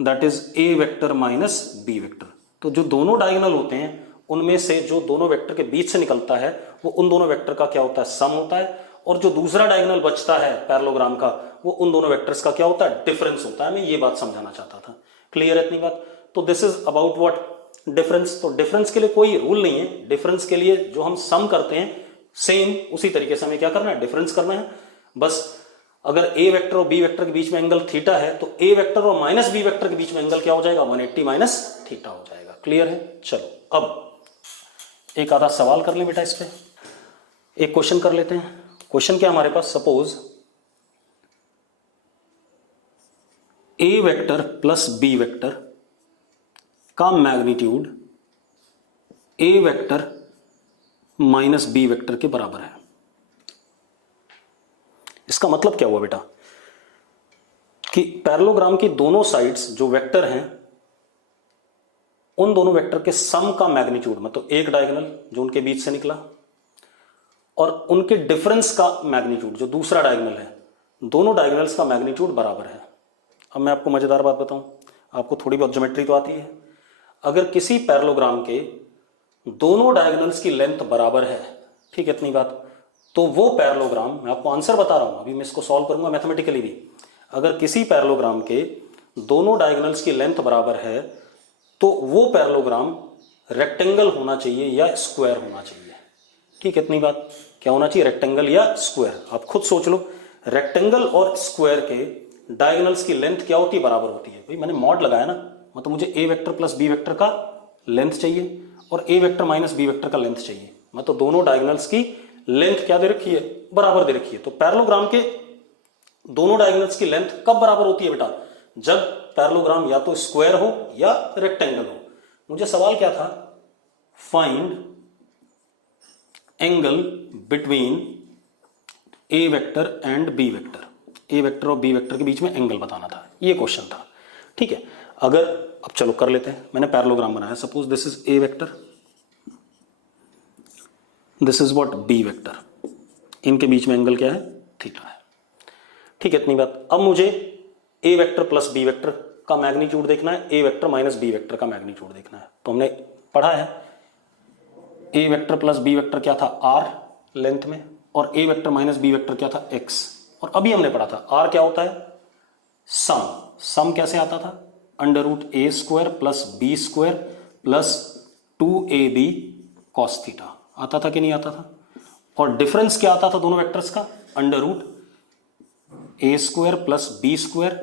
that is A vector minus B vector. तो जो दोनों डायगोनल होते हैं उनमें से जो दोनों वेक्टर के बीच से निकलता है वो उन दोनों वेक्टर का क्या होता है, सम होता है, और जो दूसरा डायगोनल बचता है पैरेललोग्राम का वो उन दोनों वेक्टर्स का क्या होता है, डिफरेंस होता है। मैं ये बात समझाना चाहता था, क्लियर है इतनी बात। तो this is about what, difference. तो डिफरेंस के लिए कोई रूल नहीं है, डिफरेंस के लिए जो हम सम करते हैं सेम उसी तरीके से हमें क्या करना है, डिफरेंस करना है। बस अगर ए वेक्टर और बी वेक्टर के बीच में एंगल थीटा है तो ए वेक्टर और माइनस बी वेक्टर के बीच में एंगल क्या हो जाएगा, 180 माइनस थीटा हो जाएगा। क्लियर है? चलो अब एक आधा सवाल कर लें बेटा, इस पे एक क्वेश्चन कर लेते हैं। क्वेश्चन क्या हमारे पास, suppose A vector plus B vector का magnitude A vector minus B vector के बराबर है। इसका मतलब क्या हुआ बेटा कि पैरेललोग्राम की दोनों साइड्स जो वेक्टर हैं उन दोनों वेक्टर के सम का मैग्नीट्यूड, मतलब एक डायगोनल जो उनके बीच से निकला और उनके डिफरेंस का मैग्नीट्यूड जो दूसरा डायगोनल है, दोनों डायगोनल्स का मैग्नीट्यूड बराबर है। अब मैं आपको मजेदार बात बताऊं, आपको थोड़ी बहुत ज्योमेट्री तो आती है। अगर किसी पैरेललोग्राम के दोनों डायगोनल्स की लेंथ बराबर है, ठीक है, इतनी बात, तो वो पैरेललोग्राम, मैं आपको आंसर बता रहा हूं, अभी मैं इसको सॉल्व करूंगा मैथमेटिकली भी। अगर किसी पैरेललोग्राम के दोनों डायगोनल्स की लेंथ बराबर है तो वो पैरेललोग्राम रेक्टेंगल होना चाहिए या स्क्वायर होना चाहिए। ठीक है, इतनी बात। क्या होना चाहिए, रेक्टेंगल या स्क्वायर। आप खुद सोच लो, रेक्टेंगल और स्क्वायर के डायगोनल्स की लेंथ क्या होती है, बराबर होती है। भाई मैंने मॉड लगाया ना, मतलब मुझे ए वेक्टर प्लस बी वेक्टर का लेंथ चाहिए और ए वेक्टर माइनस बी वेक्टर का लेंथ चाहिए, मतलब दोनों डायगोनल्स की लेंथ क्या दे रखी है, बराबर दे रखी है। तो पैरेललोग्राम के दोनों डायगोनल्स की लेंथ कब बराबर होती है बेटा, जब पैरेललोग्राम या तो स्क्वायर हो या रेक्टेंगल हो। मुझे सवाल क्या था, find angle between A vector and B vector, A vector और बी वेक्टर के बीच में एंगल बताना था, ये क्वेश्चन था। ठीक है, अगर अब चलो कर लेते हैं। मैंने पैरेललोग्राम बनाया, suppose this is A vector, this is what B vector, इनके बीच में एंगल क्या है, थीटा है। ठीक है, इतनी बात। अब मुझे ए वेक्टर प्लस बी वेक्टर का मैग्नीट्यूड देखना है, A vector minus B vector का मैग्नीट्यूड देखना है। तो हमने पढ़ा है A vector plus B vector क्या था, आर लेंथ में, और ए वेक्टर माइनस बी वेक्टर क्या था, एक्स। और अभी हमने पढ़ा था आर क्या होता है, सम कैसे आता था, under root A square plus B square plus 2ab cos theta, आता था कि नहीं आता था। और डिफरेंस क्या आता था दोनों वेक्टर्स का, under root A square plus B square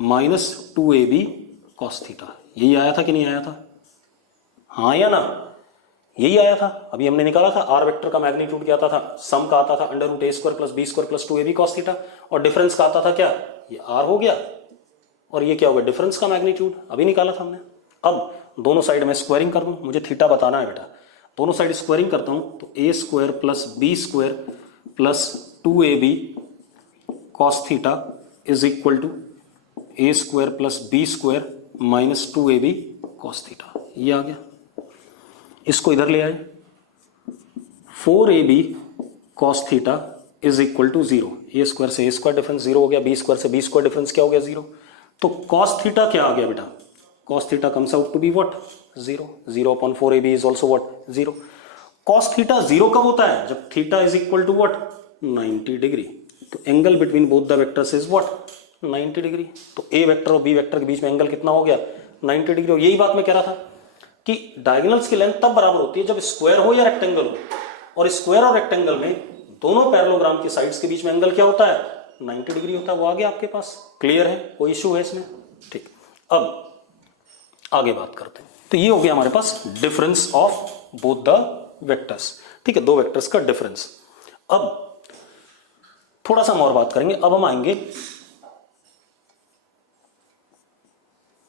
minus 2ab cos theta. यही आया था कि नहीं आया था, हाँ या ना, यही आया था। अभी हमने निकाला था आर वेक्टर का मैग्नीट्यूड क्या आता था, सम का आता था under root A square plus B square plus 2ab cos theta, और डिफरेंस का आता था क्या, ये आर हो गया, और ये क्या होगा, डिफरेंस का मैग्नीट्यूड, अभी निकाला था हमने। अब दोनों साइड में स्क्वायरिंग कर दूं, मुझे थीटा बताना है बेटा। दोनों साइड स्क्वायरिंग करता हूं तो A square plus B square plus 2ab cos theta is equal to A square plus B square minus 2ab cos theta, ये आ गया। इसको इधर ले आए, 4ab cos theta is equal to 0, A square से ए स्क्वायर डिफरेंस 0 हो गया, बी स्क्वायर से बी स्क्वायर डिफरेंस क्या हो गया, 0। तो कॉस थीटा क्या आ गया बेटा, cos theta comes out to be what, 0, 0 upon 4ab is also what, 0। Cos theta 0 कब होता है, जब theta is equal to what, 90 degree. तो angle between both the vectors is what, 90 degree. तो ए वेक्टर और बी वेक्टर के बीच में एंगल कितना हो गया, 90 डिग्री। और यही बात मैं कह रहा था कि डायगोनल्स की लेंथ तब बराबर होती है जब स्क्वायर हो या रेक्टेंगल हो, और स्क्वायर और रेक्टेंगल में दोनों पैरेललोग्राम की साइड्स के बीच में एंगल क्या होता है, 90 डिग्री होता है। वो आ गया आपके पास, क्लियर है, कोई इशू है इसमें। ठीक, अब आगे बात करते हैं। तो ये हो गया हमारे पास difference of both the vectors. ठीक है, दो वेक्टर्स का डिफरेंस। अब थोड़ा सा हम और बात करेंगे। अब हम आएंगे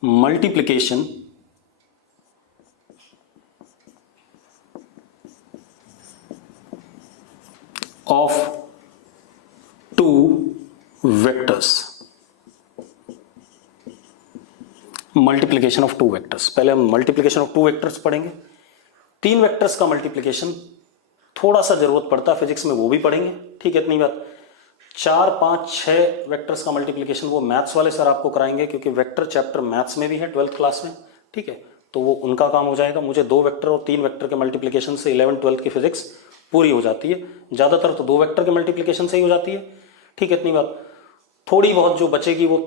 multiplication of two vectors, multiplication of two vectors. पहले हम मल्टीप्लिकेशन ऑफ टू वेक्टर्स पढ़ेंगे। तीन वेक्टर्स का मल्टीप्लिकेशन थोड़ा सा जरूरत पड़ता है फिजिक्स में, वो भी पढ़ेंगे। ठीक है, इतनी बात। 4, 5, 6 वेक्टर्स का मल्टीप्लिकेशन वो मैथ्स वाले सर आपको कराएंगे, क्योंकि वेक्टर चैप्टर मैथ्स में भी है 12th क्लास में। ठीक है, तो वो उनका काम हो जाएगा। मुझे 2 वेक्टर और 3 वेक्टर के मल्टीप्लिकेशन से 11th 12th की फिजिक्स पूरी हो जाती है। ज्यादातर तो 2 वेक्टर के मल्टीप्लिकेशन से ही हो जाती है। ठीक है, इतनी बात। थोड़ी बहुत जो बचेगी वो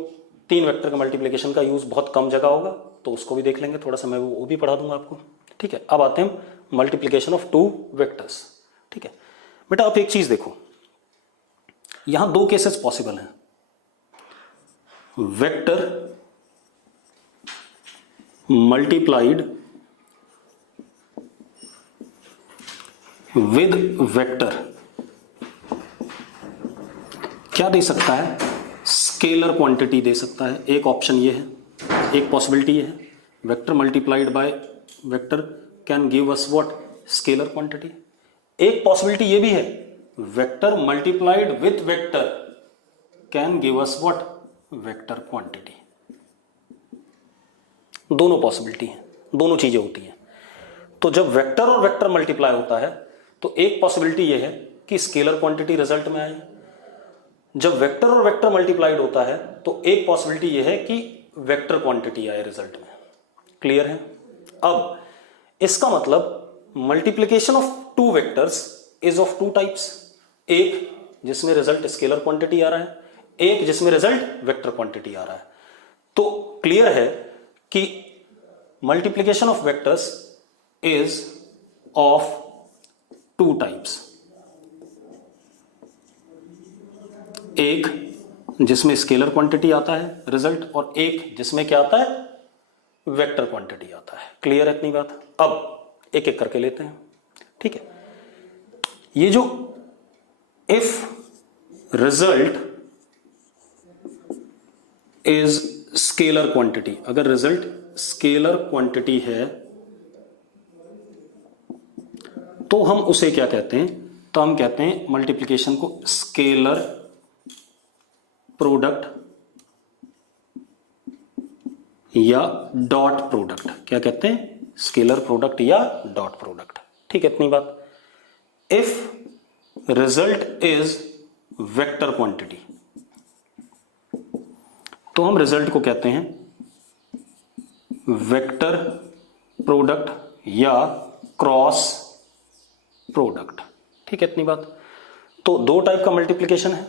3 वेक्टर के मल्टीप्लिकेशन का यूज बहुत कम जगह होगा, तो उसको भी देख लेंगे थोड़ा सा, मैं वो भी पढ़ा दूंगा आपको। ठीक है, अब आते हैं मल्टीप्लिकेशन ऑफ टू वेक्टर्स। ठीक है बेटा, आप एक चीज देखो, यहां 2 केसेस पॉसिबल हैं। वेक्टर मल्टीप्लाइड विद वेक्टर क्या दे सकता है, स्केलर क्वांटिटी दे सकता है। एक ऑप्शन ये है, एक पॉसिबिलिटी ये है, vector multiplied by vector can give us what, scalar quantity. एक पॉसिबिलिटी ये भी है, vector multiplied with vector can give us what, vector quantity. दोनों पॉसिबिलिटी है, दोनों चीजें होती हैं। तो जब वेक्टर और वेक्टर मल्टीप्लाई होता है तो एक पॉसिबिलिटी ये है कि स्केलर क्वांटिटी रिजल्ट में आए। जब वेक्टर और वेक्टर मल्टीप्लाइड होता है तो एक पॉसिबिलिटी ये है कि वेक्टर क्वांटिटी आए रिजल्ट में। क्लियर है? अब इसका मतलब multiplication of two vectors is of two types, एक जिसमें रिजल्ट स्केलर क्वांटिटी आ रहा है, एक जिसमें रिजल्ट वेक्टर क्वांटिटी आ रहा है। तो क्लियर है कि multiplication of vectors is of two types, एक जिसमें स्केलर क्वांटिटी आता है रिजल्ट, और एक जिसमें क्या आता है, वेक्टर क्वांटिटी आता है। क्लियर है इतनी बात? अब एक एक करके लेते हैं, ठीक है। ये जो if result is scalar quantity, अगर रिजल्ट स्केलर क्वांटिटी है तो हम उसे क्या कहते हैं, तो हम कहते हैं मल्टीप्लिकेशन को स्केलर प्रोडक्ट या डॉट प्रोडक्ट। क्या कहते हैं? स्केलर प्रोडक्ट या डॉट प्रोडक्ट। ठीक है इतनी बात। If result is vector quantity तो हम रिजल्ट को कहते हैं वेक्टर प्रोडक्ट या क्रॉस प्रोडक्ट। ठीक है इतनी बात। तो दो टाइप का मल्टीप्लिकेशन है,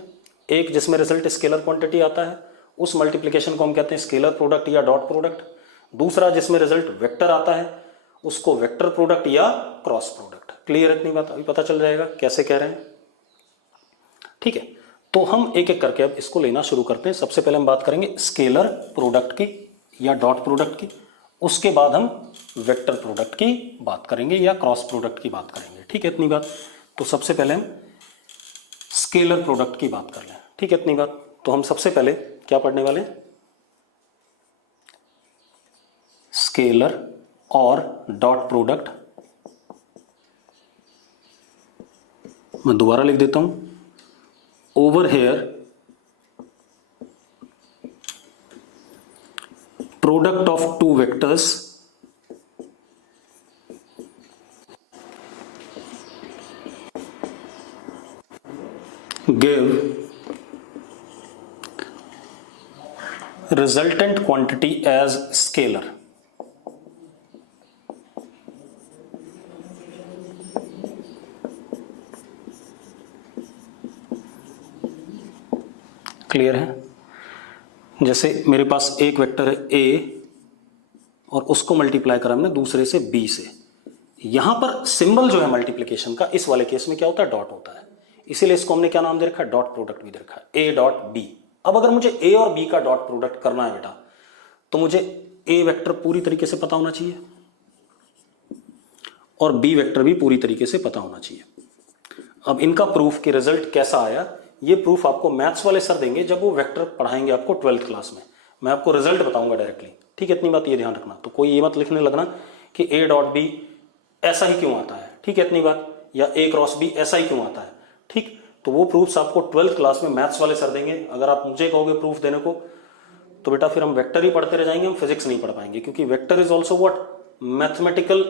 एक जिसमें रिजल्ट स्केलर क्वांटिटी आता है, उस मल्टीप्लिकेशन को हम कहते हैं स्केलर प्रोडक्ट या डॉट प्रोडक्ट। दूसरा जिसमें रिजल्ट वेक्टर आता है उसको वेक्टर प्रोडक्ट या क्रॉस प्रोडक्ट। क्लियर इतनी बात? अभी पता चल जाएगा कैसे कह रहे हैं। ठीक है, तो हम एक एक करके अब इसको लेना शुरू करते हैं। सबसे पहले हम बात करेंगे स्केलर प्रोडक्ट की या डॉट प्रोडक्ट की, उसके बाद हम वेक्टर प्रोडक्ट की बात करेंगे या क्रॉस प्रोडक्ट की बात करेंगे। ठीक है इतनी बात। तो सबसे पहले हम स्केलर प्रोडक्ट की बात कर लें। ठीक है इतनी बात। तो हम सबसे पहले क्या पढ़ने वाले हैं, स्केलर और डॉट प्रोडक्ट। मैं दोबारा लिख देता हूं, over here product of two vectors give resultant quantity as scalar। Clear है? जैसे मेरे पास एक वेक्टर है a और उसको मल्टीप्लाई करा हमने दूसरे से b से। यहां पर सिंबल जो है मल्टीप्लिकेशन का इस वाले केस में क्या होता है, डॉट होता है, इसीलिए इसको हमने क्या नाम दे रखा है, डॉट प्रोडक्ट भी दे रखा है, a डॉट b। अब अगर मुझे a और b का डॉट प्रोडक्ट करना है बेटा, तो मुझे a वेक्टर पूरी तरीके से पता होना चाहिए और b वेक्टर भी पूरी तरीके से पता होना चाहिए। अब इनका प्रूफ कि रिजल्ट कैसा आया, ये प्रूफ आपको मैथ्स वाले सर देंगे जब वो वेक्टर पढ़ाएंगे आपको 12th क्लास में। मैं आपको रिजल्ट बताऊंगा डायरेक्टली। ठीक है इतनी बात, ये ध्यान रखना। तो कोई ये मत लिखने लगना कि a डॉट b ऐसा ही क्यों आता है। ठीक है इतनी बात, या a क्रॉस b ऐसा ही क्यों आता है। ठीक, तो वो प्रूफ्स आपको 12th क्लास में मैथ्स वाले सर देंगे। अगर आप मुझे कहोगे प्रूफ देने को तो बेटा फिर हम वेक्टर ही पढ़ते रह जाएंगे, हम फिजिक्स नहीं पढ़ पाएंगे, क्योंकि vector is also what, mathematical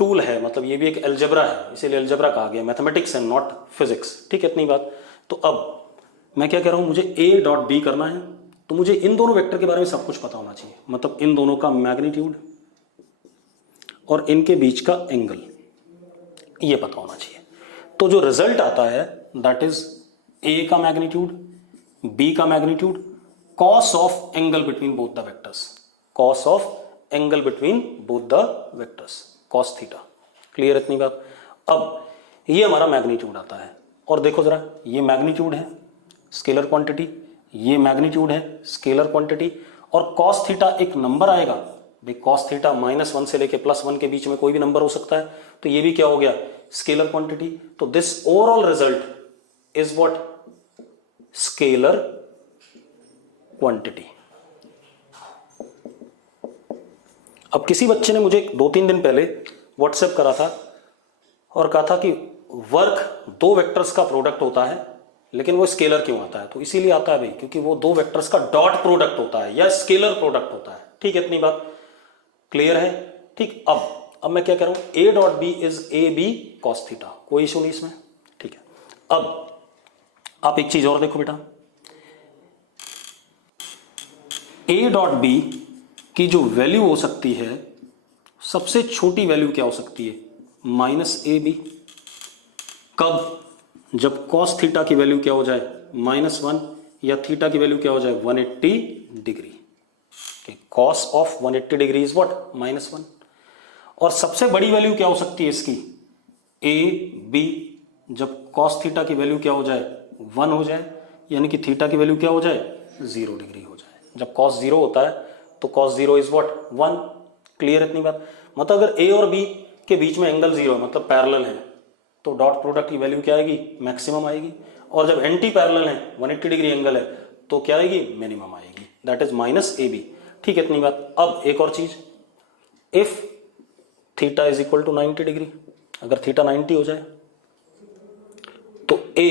tool है, मतलब ये भी एक एल्जेब्रा है, इसीलिए एल्जेब्रा कहा गया, मैथमेटिक्स एंड नॉट फिजिक्स। ठीक है इतनी बात। तो अब मैं क्या कह रहा हूं, मुझे a डॉट b करना है, तो मुझे इन दोनों वेक्टर के बारे में सब कुछ पता होना चाहिए, मतलब इन दोनों का मैग्नीट्यूड और इनके बीच का एंगल ये पता होना चाहिए। तो जो रिजल्ट आता है दैट इज a का मैग्नीट्यूड, b का magnitude, cos of angle between both the vectors, cos of angle between both the vectors, cos theta. Clear इतनी बात। अब ये हमारा मैग्नीट्यूड आता है, और देखो जरा ये मैग्नीट्यूड है स्केलर क्वांटिटी, ये मैग्नीट्यूड है स्केलर क्वांटिटी, और कॉस थीटा एक नंबर आएगा भाई, कॉस थीटा -1 से लेके +1 के बीच में कोई भी नंबर हो सकता है, तो ये भी क्या हो गया स्केलर क्वांटिटी। तो this overall result is what scalar quantity. अब किसी बच्चे ने मुझे 2-3 दिन पहले व्हाट्सएप करा था और कहा था कि वर्क 2 वेक्टर्स का प्रोडक्ट होता है लेकिन वो स्केलर क्यों आता है, तो इसीलिए आता है भाई क्योंकि वो 2 वेक्टर्स का डॉट प्रोडक्ट होता है या स्केलर प्रोडक्ट होता है। ठीक है, इतनी बात क्लियर है। ठीक, अब मैं क्या कह रहा हूं, A dot B is A B cos theta, कोई इशू नहीं इसमें। ठीक है, अब आप एक चीज और देखो बेटा, ए डॉट बी की जो वैल्यू हो सकती है, सबसे छोटी वैल्यू क्या हो सकती है, -ab। कब, जब कॉस थीटा की वैल्यू क्या हो जाए -1 या थीटा की वैल्यू क्या हो जाए 180 degree. Cos of 180 degree is what -1। और सबसे बड़ी वैल्यू क्या हो सकती है इसकी, ab, जब कॉस थीटा की वैल्यू क्या हो जाए 1 हो जाए, यानी कि थीटा की वैल्यू क्या हो जाए 0 डिग्री हो जाए। जब कॉस 0 होता है तो कॉस 0 इज व्हाट 1। क्लियर इतनी बात। मतलब अगर ए और बी के बीच में एंगल 0 है, मतलब पैरेलल है, तो डॉट प्रोडक्ट की वैल्यू क्या आएगी, मैक्सिमम आएगी। और जब एंटी पैरेलल है, 180 डिग्री एंगल है, तो क्या आएगी, मिनिमम आएगी, दैट इज -ab। ठीक है, इतनी बात। अब एक और चीज, if theta is equal to 90 degree, अगर थीटा 90 हो जाए तो a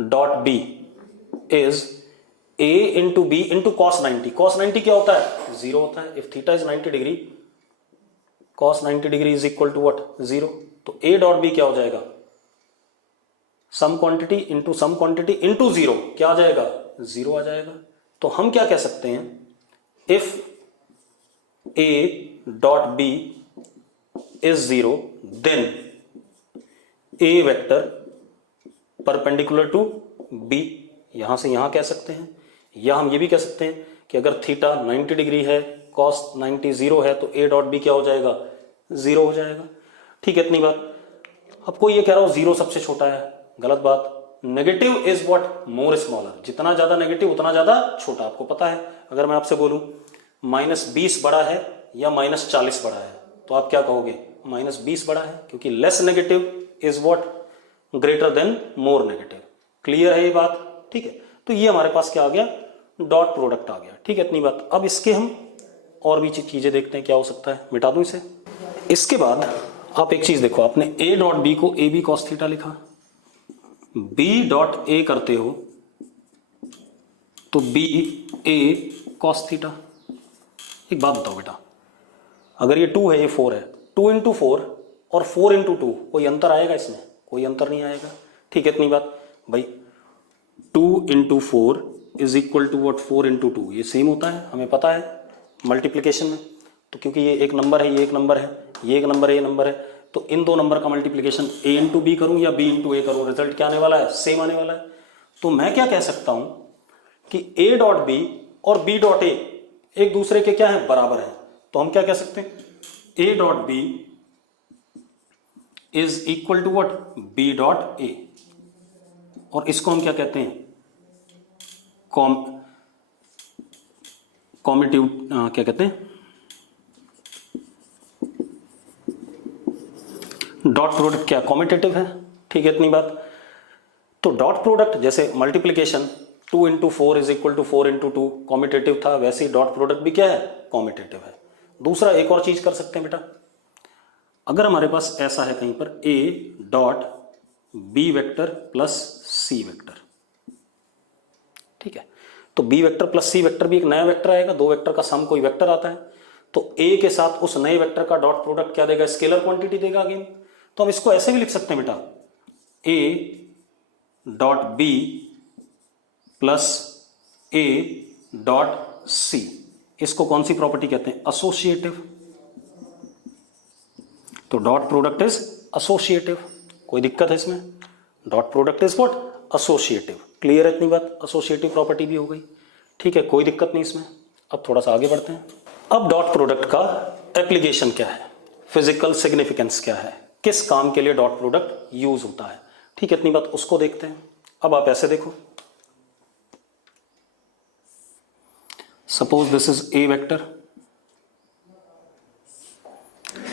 dot B is a into B into cos 90। Cos 90 क्या होता है, 0 होता है। If theta is 90 degree, cos 90 degree is equal to what 0। तो a डॉट बी क्या हो जाएगा, some quantity into some quantity into 0, क्या आ जाएगा 0 आ जाएगा। तो हम क्या कह सकते हैं, if a dot B is 0 then a vector perpendicular to b, यहां से यहां कह सकते हैं। या हम ये भी कह सकते हैं कि अगर थीटा 90 डिग्री है, कॉस 90 0 है, तो a डॉट बी क्या हो जाएगा 0 हो जाएगा। ठीक है, इतनी बात। अब कोई ये कह रहा हो 0 सबसे छोटा है, गलत बात। Negative is what more smaller, जितना ज्यादा नेगेटिव उतना ज्यादा छोटा। आपको पता है, अगर मैं आपसे बोलूं -20 बड़ा है या -40 बड़ा है, तो आप क्या कहोगे, -20 बड़ा है, क्योंकि less negative is what greater than more negative. Clear है ये बात। ठीक है, तो ये हमारे पास क्या आ गया, डॉट प्रोडक्ट आ गया। ठीक है, इतनी बात। अब इसके हम और भी चीजें देखते हैं क्या हो सकता है, मिटा दूं इसे। इसके बाद आप एक चीज देखो, आपने a डॉट बी को ए बी कॉस थीटा लिखा, b डॉट ए करते हो तो b a कॉस थीटा। एक बात बताओ बेटा, अगर ये 2 है, ये 4 है, 2 इंटू 4 और 4 इंटू 2, कोई अंतर आएगा इसमें, कोई अंतर नहीं आएगा। ठीक है, इतनी बात भाई। 2 into 4 is equal to what 4 into 2, ये सेम होता है, हमें पता है मल्टीप्लीकेशन में। तो क्योंकि ये एक नंबर है, ये एक नंबर है, ये एक नंबर है, ये नंबर है, तो इन दो नंबर का मल्टीप्लीकेशन a इंटू बी करूं या b इंटू ए करूं, रिजल्ट क्या आने वाला है, सेम आने वाला है। तो मैं क्या कह सकता हूं कि a डॉट बी और b डॉट ए एक दूसरे के क्या है, बराबर है। तो हम क्या कह सकते हैं, a dot B is equal to what b dot A, और इसको हम क्या कहते हैं, कॉम्यूटिव, क्या कहते हैं, डॉट प्रोडक्ट क्या कॉम्यूटेटिव है। ठीक है, इतनी बात। तो डॉट प्रोडक्ट जैसे multiplication 2 into 4 is equal to 4 into 2 commutative था, वैसे ही डॉट प्रोडक्ट भी क्या है, कॉम्यूटेटिव है। दूसरा एक और चीज कर सकते हैं बेटा, अगर हमारे पास ऐसा है कहीं पर a dot B vector plus C vector, ठीक है, तो b vector plus C vector भी एक नया वेक्टर आएगा, दो वेक्टर का सम कोई वेक्टर आता है, तो a के साथ उस नए वेक्टर का डॉट प्रोडक्ट क्या देगा, स्केलर क्वांटिटी देगा अगेन। तो हम इसको ऐसे भी लिख सकते हैं बेटा, a dot B plus a dot C, इसको कौन सी प्रॉपर्टी कहते हैं, एसोसिएटिव। तो डॉट प्रोडक्ट इज एसोसिएटिव, कोई दिक्कत है इसमें, dot product is what, associative. Clear है इतनी बात, एसोसिएटिव प्रॉपर्टी भी हो गई। ठीक है, कोई दिक्कत नहीं इसमें। अब थोड़ा सा आगे बढ़ते हैं। अब डॉट प्रोडक्ट का एप्लीकेशन क्या है, फिजिकल सिग्निफिकेंस क्या है, किस काम के लिए डॉट प्रोडक्ट यूज होता है। ठीक है, इतनी बात, उसको देखते हैं। अब आप ऐसे देखो, Suppose this is A vector.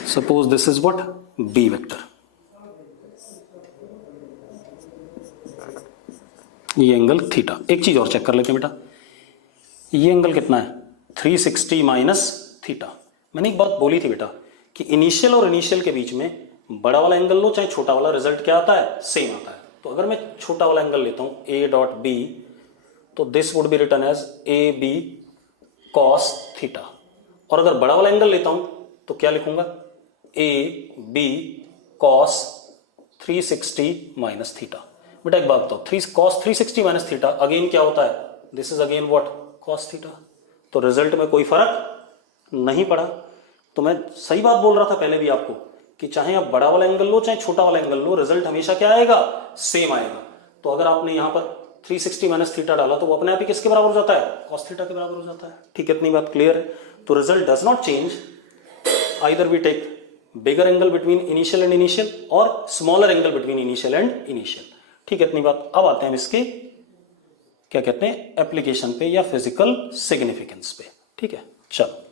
Suppose this is what? B vector. ये एंगल थीटा। एक चीज और चेक कर लेते हैं बेटा, ये एंगल कितना है? 360 माइनस थीटा। मैंने एक बात बोली थी बेटा कि इनिशियल और इनिशियल के बीच में बड़ा वाला एंगल लो चाहे छोटा वाला, रिजल्ट क्या आता है? सेम आता है। तो अगर मैं छोटा वाला एंगल लेता हूं ए डॉट बी, तो this would be written as A B cos theta. और अगर बड़ा वाला एंगल लेता हूं तो क्या लिखूंगा? A B cos 360 minus theta. बेटा एक बात बताओ, कॉस 360 माइनस थीटा अगेन क्या होता है? This is again what? Cos theta. तो रिजल्ट में कोई फर्क नहीं पड़ा। तो मैं सही बात बोल रहा था पहले भी आपको कि चाहे आप बड़ा वाला एंगल लो चाहे छोटा वाला एंगल लो, रिजल्ट हमेशा क्या आएगा? सेम आएगा। तो अगर आपने यहां पर 360 माइनस थीटा डाला तो वो अपने आप ही किसके बराबर हो जाता है? कॉस थीटा के बराबर हो जाता है। ठीक है, इतनी बात क्लियर है? तो result does not change, either we take bigger angle between initial and initial और smaller angle between initial and initial. ठीक है, इतनी बात। अब आते हैं इसके क्या कहते हैं, एप्लीकेशन पे या फिजिकल सिग्निफिकेंस पे। ठीक है, चलो।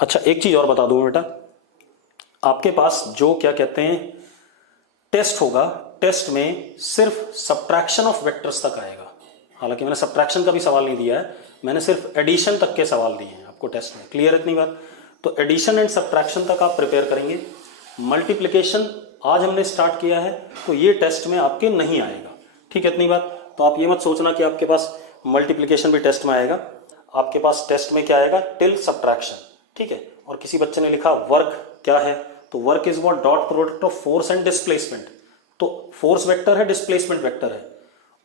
अच्छा एक चीज और बता दूं बेटा, आपके पास जो क्या कहते हैं टेस्ट होगा, टेस्ट में सिर्फ सब्ट्रैक्शन ऑफ वेक्टर्स तक आएगा। हालांकि मैंने सब्ट्रैक्शन का भी सवाल नहीं दिया है, मैंने सिर्फ एडिशन तक के सवाल दिए हैं आपको टेस्ट में। क्लियर है इतनी बात? तो एडिशन एंड सब्ट्रैक्शन तक आप प्रिपेयर करेंगे। मल्टीप्लिकेशन आज हमने स्टार्ट किया है तो ये टेस्ट में आपके नहीं आएगा। ठीक है, इतनी बात। तो आप ये मत सोचना कि आपके पास मल्टीप्लिकेशन भी टेस्ट में आएगा। आपके पास टेस्ट में क्या आएगा? Till subtraction. ठीक है, और किसी बच्चे ने लिखा वर्क क्या है, तो work is what? Dot product of force and displacement. तो फोर्स वेक्टर है, डिस्प्लेसमेंट वेक्टर है,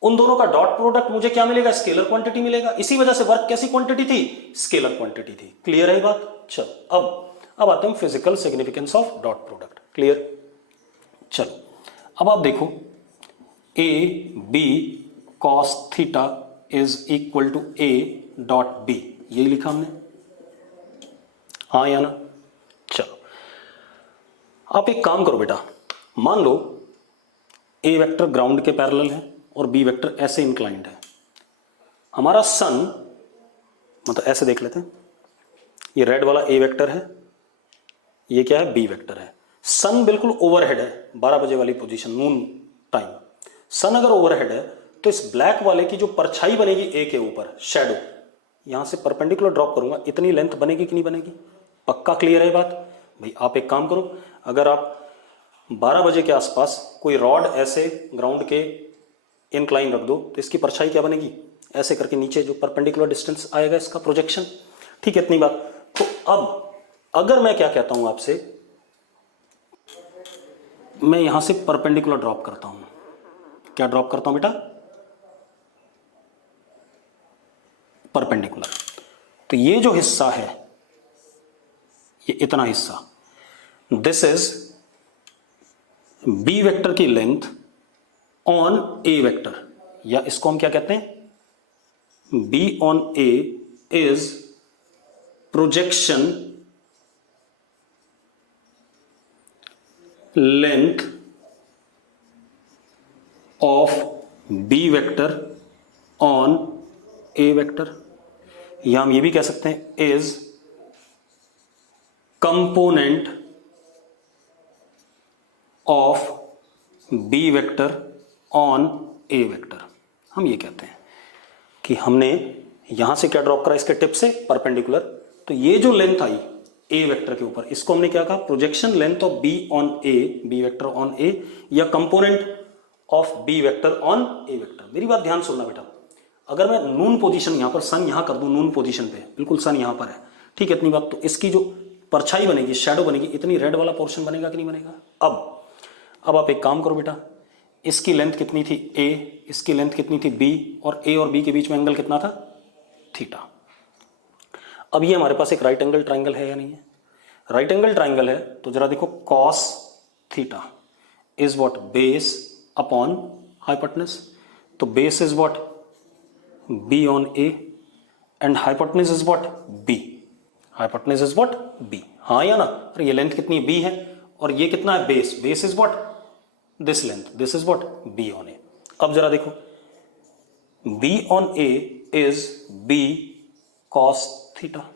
उन दोनों का डॉट प्रोडक्ट मुझे क्या मिलेगा? स्केलर क्वांटिटी मिलेगा। इसी वजह से वर्क कैसी क्वांटिटी थी? स्केलर क्वांटिटी थी। क्लियर है ये बात? चलो अब आते हैं physical significance of dot product. Clear? चलो अब आप देखो, A B cos theta is equal to A dot B, यही लिखा हमने, हाँ या ना? चलो आप एक काम करो बेटा, मान लो ए वेक्टर ग्राउंड के पैरेलल है और बी वेक्टर ऐसे इंक्लाइंड है। हमारा सन, मतलब ऐसे देख लेते हैं, ये रेड वाला ए वेक्टर है, ये क्या है? बी वेक्टर है। सन बिल्कुल ओवरहेड है, 12 बजे वाली पोजीशन, नून टाइम। सन अगर ओवरहेड है तो इस ब्लैक वाले की जो परछाई बनेगी ए के ऊपर, शैडो, यहां से परपेंडिकुलर ड्रॉप करूंगा, इतनी लेंथ बनेगी कि नहीं बनेगी? पक्का क्लियर है बात? भाई आप एक काम करो, अगर आप 12 बजे के आसपास कोई रॉड ऐसे ग्राउंड के इंक्लाइन रख दो तो इसकी परछाई क्या बनेगी? ऐसे करके नीचे जो परपेंडिकुलर डिस्टेंस आएगा इसका प्रोजेक्शन। ठीक है, इतनी बात। तो अब अगर मैं क्या कहता हूं आपसे, मैं यहां से परपेंडिकुलर ड्रॉप करता हूं, क्या ड्रॉप करता हूं बेटा? परपेंडिकुलर। तो ये जो हिस्सा है, ये इतना हिस्सा, दिस इज बी वेक्टर की लेंथ ऑन ए वेक्टर, या इसको हम क्या कहते हैं? B on A is projection length of B vector on A vector, या हम ये भी कह सकते हैं is component of B vector on A vector. हम ये कहते हैं कि हमने यहां से क्या ड्रॉप करा, इसके टिप से परपेंडिकुलर, तो ये जो लेंथ आई ए वेक्टर के ऊपर, इसको हमने क्या कहा? Projection length of B on A, B vector on A, या component of B vector on A vector. मेरी बात ध्यान सुनना बेटा, अगर मैं नून पोजीशन यहां पर, सन यहां कर दूं नून पोजीशन पे, बिल्कुल सन यहां पर है, ठीक है, इतनी बात। तो इसकी जो परछाई बनेगी, शैडो बनेगी, इतनी रेड वाला पोर्शन बनेगा कि नहीं बनेगा? अब आप एक काम करो बेटा, इसकी लेंथ कितनी थी? ए, इसकी लेंथ कितनी थी? बी, और ए और बी के बीच में एंगल कितना था? थीटा। अब ये हमारे पास एक राइट एंगल ट्राइंगल है या नहीं है? राइट एंगल ट्राइंगल है, तो जरा देखो, cos theta is what? Base upon hypotenuse. तो base is what? B on A, and hypotenuse is what? B. Hypotenuse is what? B, हाँ या ना? अरे ये लेंथ कितनी है? बी है, और ये कितना है? Base. Base is what? This length, this is what? B on A. अब जरा देखो, B on A is B cos theta.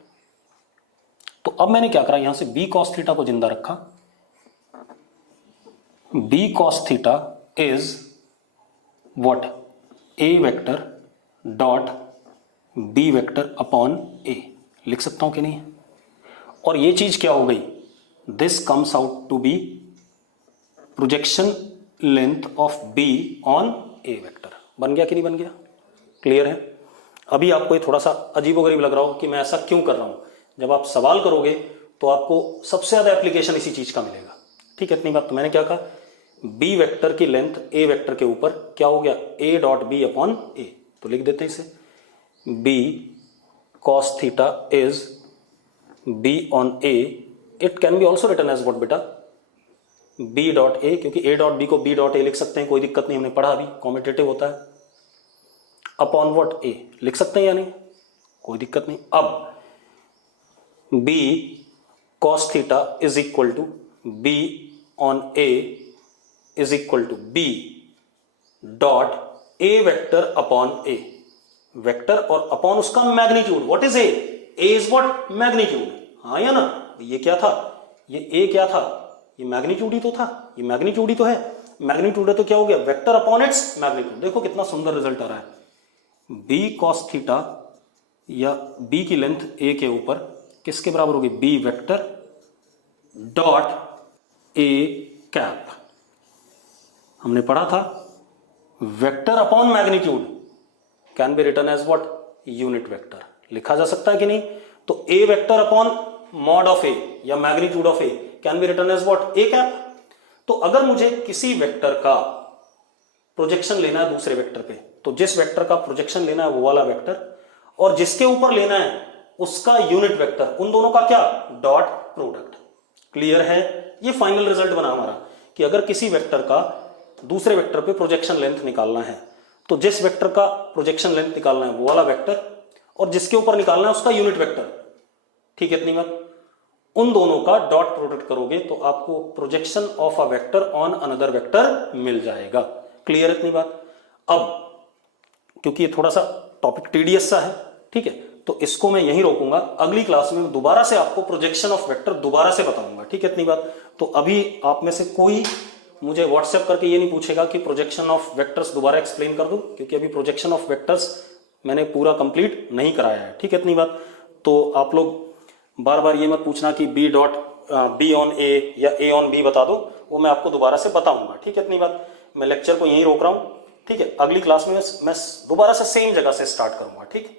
तो अब मैंने क्या करा, यहां से बी कॉस थीटा को जिंदा रखा। B cos theta is what, A vector dot B vector upon A, लिख सकता हूं कि नहीं? और ये चीज क्या हो गई, this comes out to be projection length of B on A vector. बन गया कि नहीं बन गया? क्लियर है? अभी आपको ये थोड़ा सा अजीबोगरीब लग रहा हो कि मैं ऐसा क्यों कर रहा हूं, जब आप सवाल करोगे तो आपको सबसे ज्यादा एप्लीकेशन इसी चीज का मिलेगा। ठीक है, इतनी बात तो मैंने क्या कहा, बी वेक्टर की लेंथ ए वेक्टर के ऊपर क्या हो गया, A dot B upon A. तो लिख देते हैं इसे, B cos theta is B on A, it can be also written as what बेटा, बी डॉट ए, क्योंकि ए डॉट बी को बी डॉट ए लिख सकते हैं, कोई दिक्कत नहीं, हमने पढ़ा अभी, कॉम्यूटेटिव होता है, अपॉन व्हाट ए लिख सकते हैं या नहीं, कोई दिक्कत नहीं। अब B cos theta is equal to B on A is equal to B dot A vector upon A, vector और अपॉन उसका magnitude, what is A is what, magnitude, हाँ या ना? ये क्या था, ये ए क्या था, ये मैग्नीट्यूड ही तो था, ये मैग्नीट्यूड ही तो है, मैग्नीट्यूड है तो क्या हो गया, वेक्टर अपॉन इट्स मैग्नीट्यूड। देखो कितना सुंदर रिजल्ट आ रहा है, बी कॉस थीटा या बी की लेंथ ए के ऊपर किसके बराबर होगी, B vector dot A cap. हमने पढ़ा था vector upon magnitude can be written as what, unit vector, लिखा जा सकता है कि नहीं? तो A vector upon mod of A या magnitude of A can be written as what, A cap. तो अगर मुझे किसी वेक्टर का प्रोजेक्शन लेना है दूसरे वेक्टर पे, तो जिस वेक्टर का प्रोजेक्शन लेना है वो वाला वेक्टर, और जिसके ऊपर लेना है उसका यूनिट वेक्टर, उन दोनों का क्या, डॉट प्रोडक्ट। क्लियर है? ये फाइनल रिजल्ट बना हमारा कि अगर किसी वेक्टर का दूसरे वेक्टर पे प्रोजेक्शन लेंथ निकालना है, तो जिस वेक्टर का प्रोजेक्शन लेंथ निकालना है वो वाला वेक्टर, और जिसके ऊपर निकालना है उसका यूनिट वेक्टर। ठीक है, इतनी बात, उन दोनों का डॉट प्रोडक्ट करोगे तो आपको projection of a vector on another vector मिल जाएगा। क्लियर इतनी बात? अब क्योंकि ये थोड़ा सा टॉपिक टीडियस सा है, ठीक है, तो इसको मैं यहीं रोकूंगा, अगली क्लास में दोबारा से आपको प्रोजेक्शन ऑफ वेक्टर दोबारा से बताऊंगा। ठीक है, इतनी बात। तो अभी आप में से कोई मुझे व्हाट्सएप करके ये नहीं पूछेगा कि प्रोजेक्शन ऑफ वेक्टर्स दोबारा एक्सप्लेन कर दूं, क्योंकि अभी प्रोजेक्शन ऑफ वेक्टर्स मैंने पूरा कंप्लीट नहीं कराया है। ठीक है, इतनी बात। तो आप लोग बार बार ये मत पूछना कि B dot B on A या ए ऑन बी बता दो, वो मैं आपको दोबारा से बताऊंगा। ठीक है, इतनी बात। मैं लेक्चर को यहीं रोक रहा हूं। ठीक है, अगली क्लास में मैं दोबारा से सेम जगह से स्टार्ट करूंगा। ठीक है।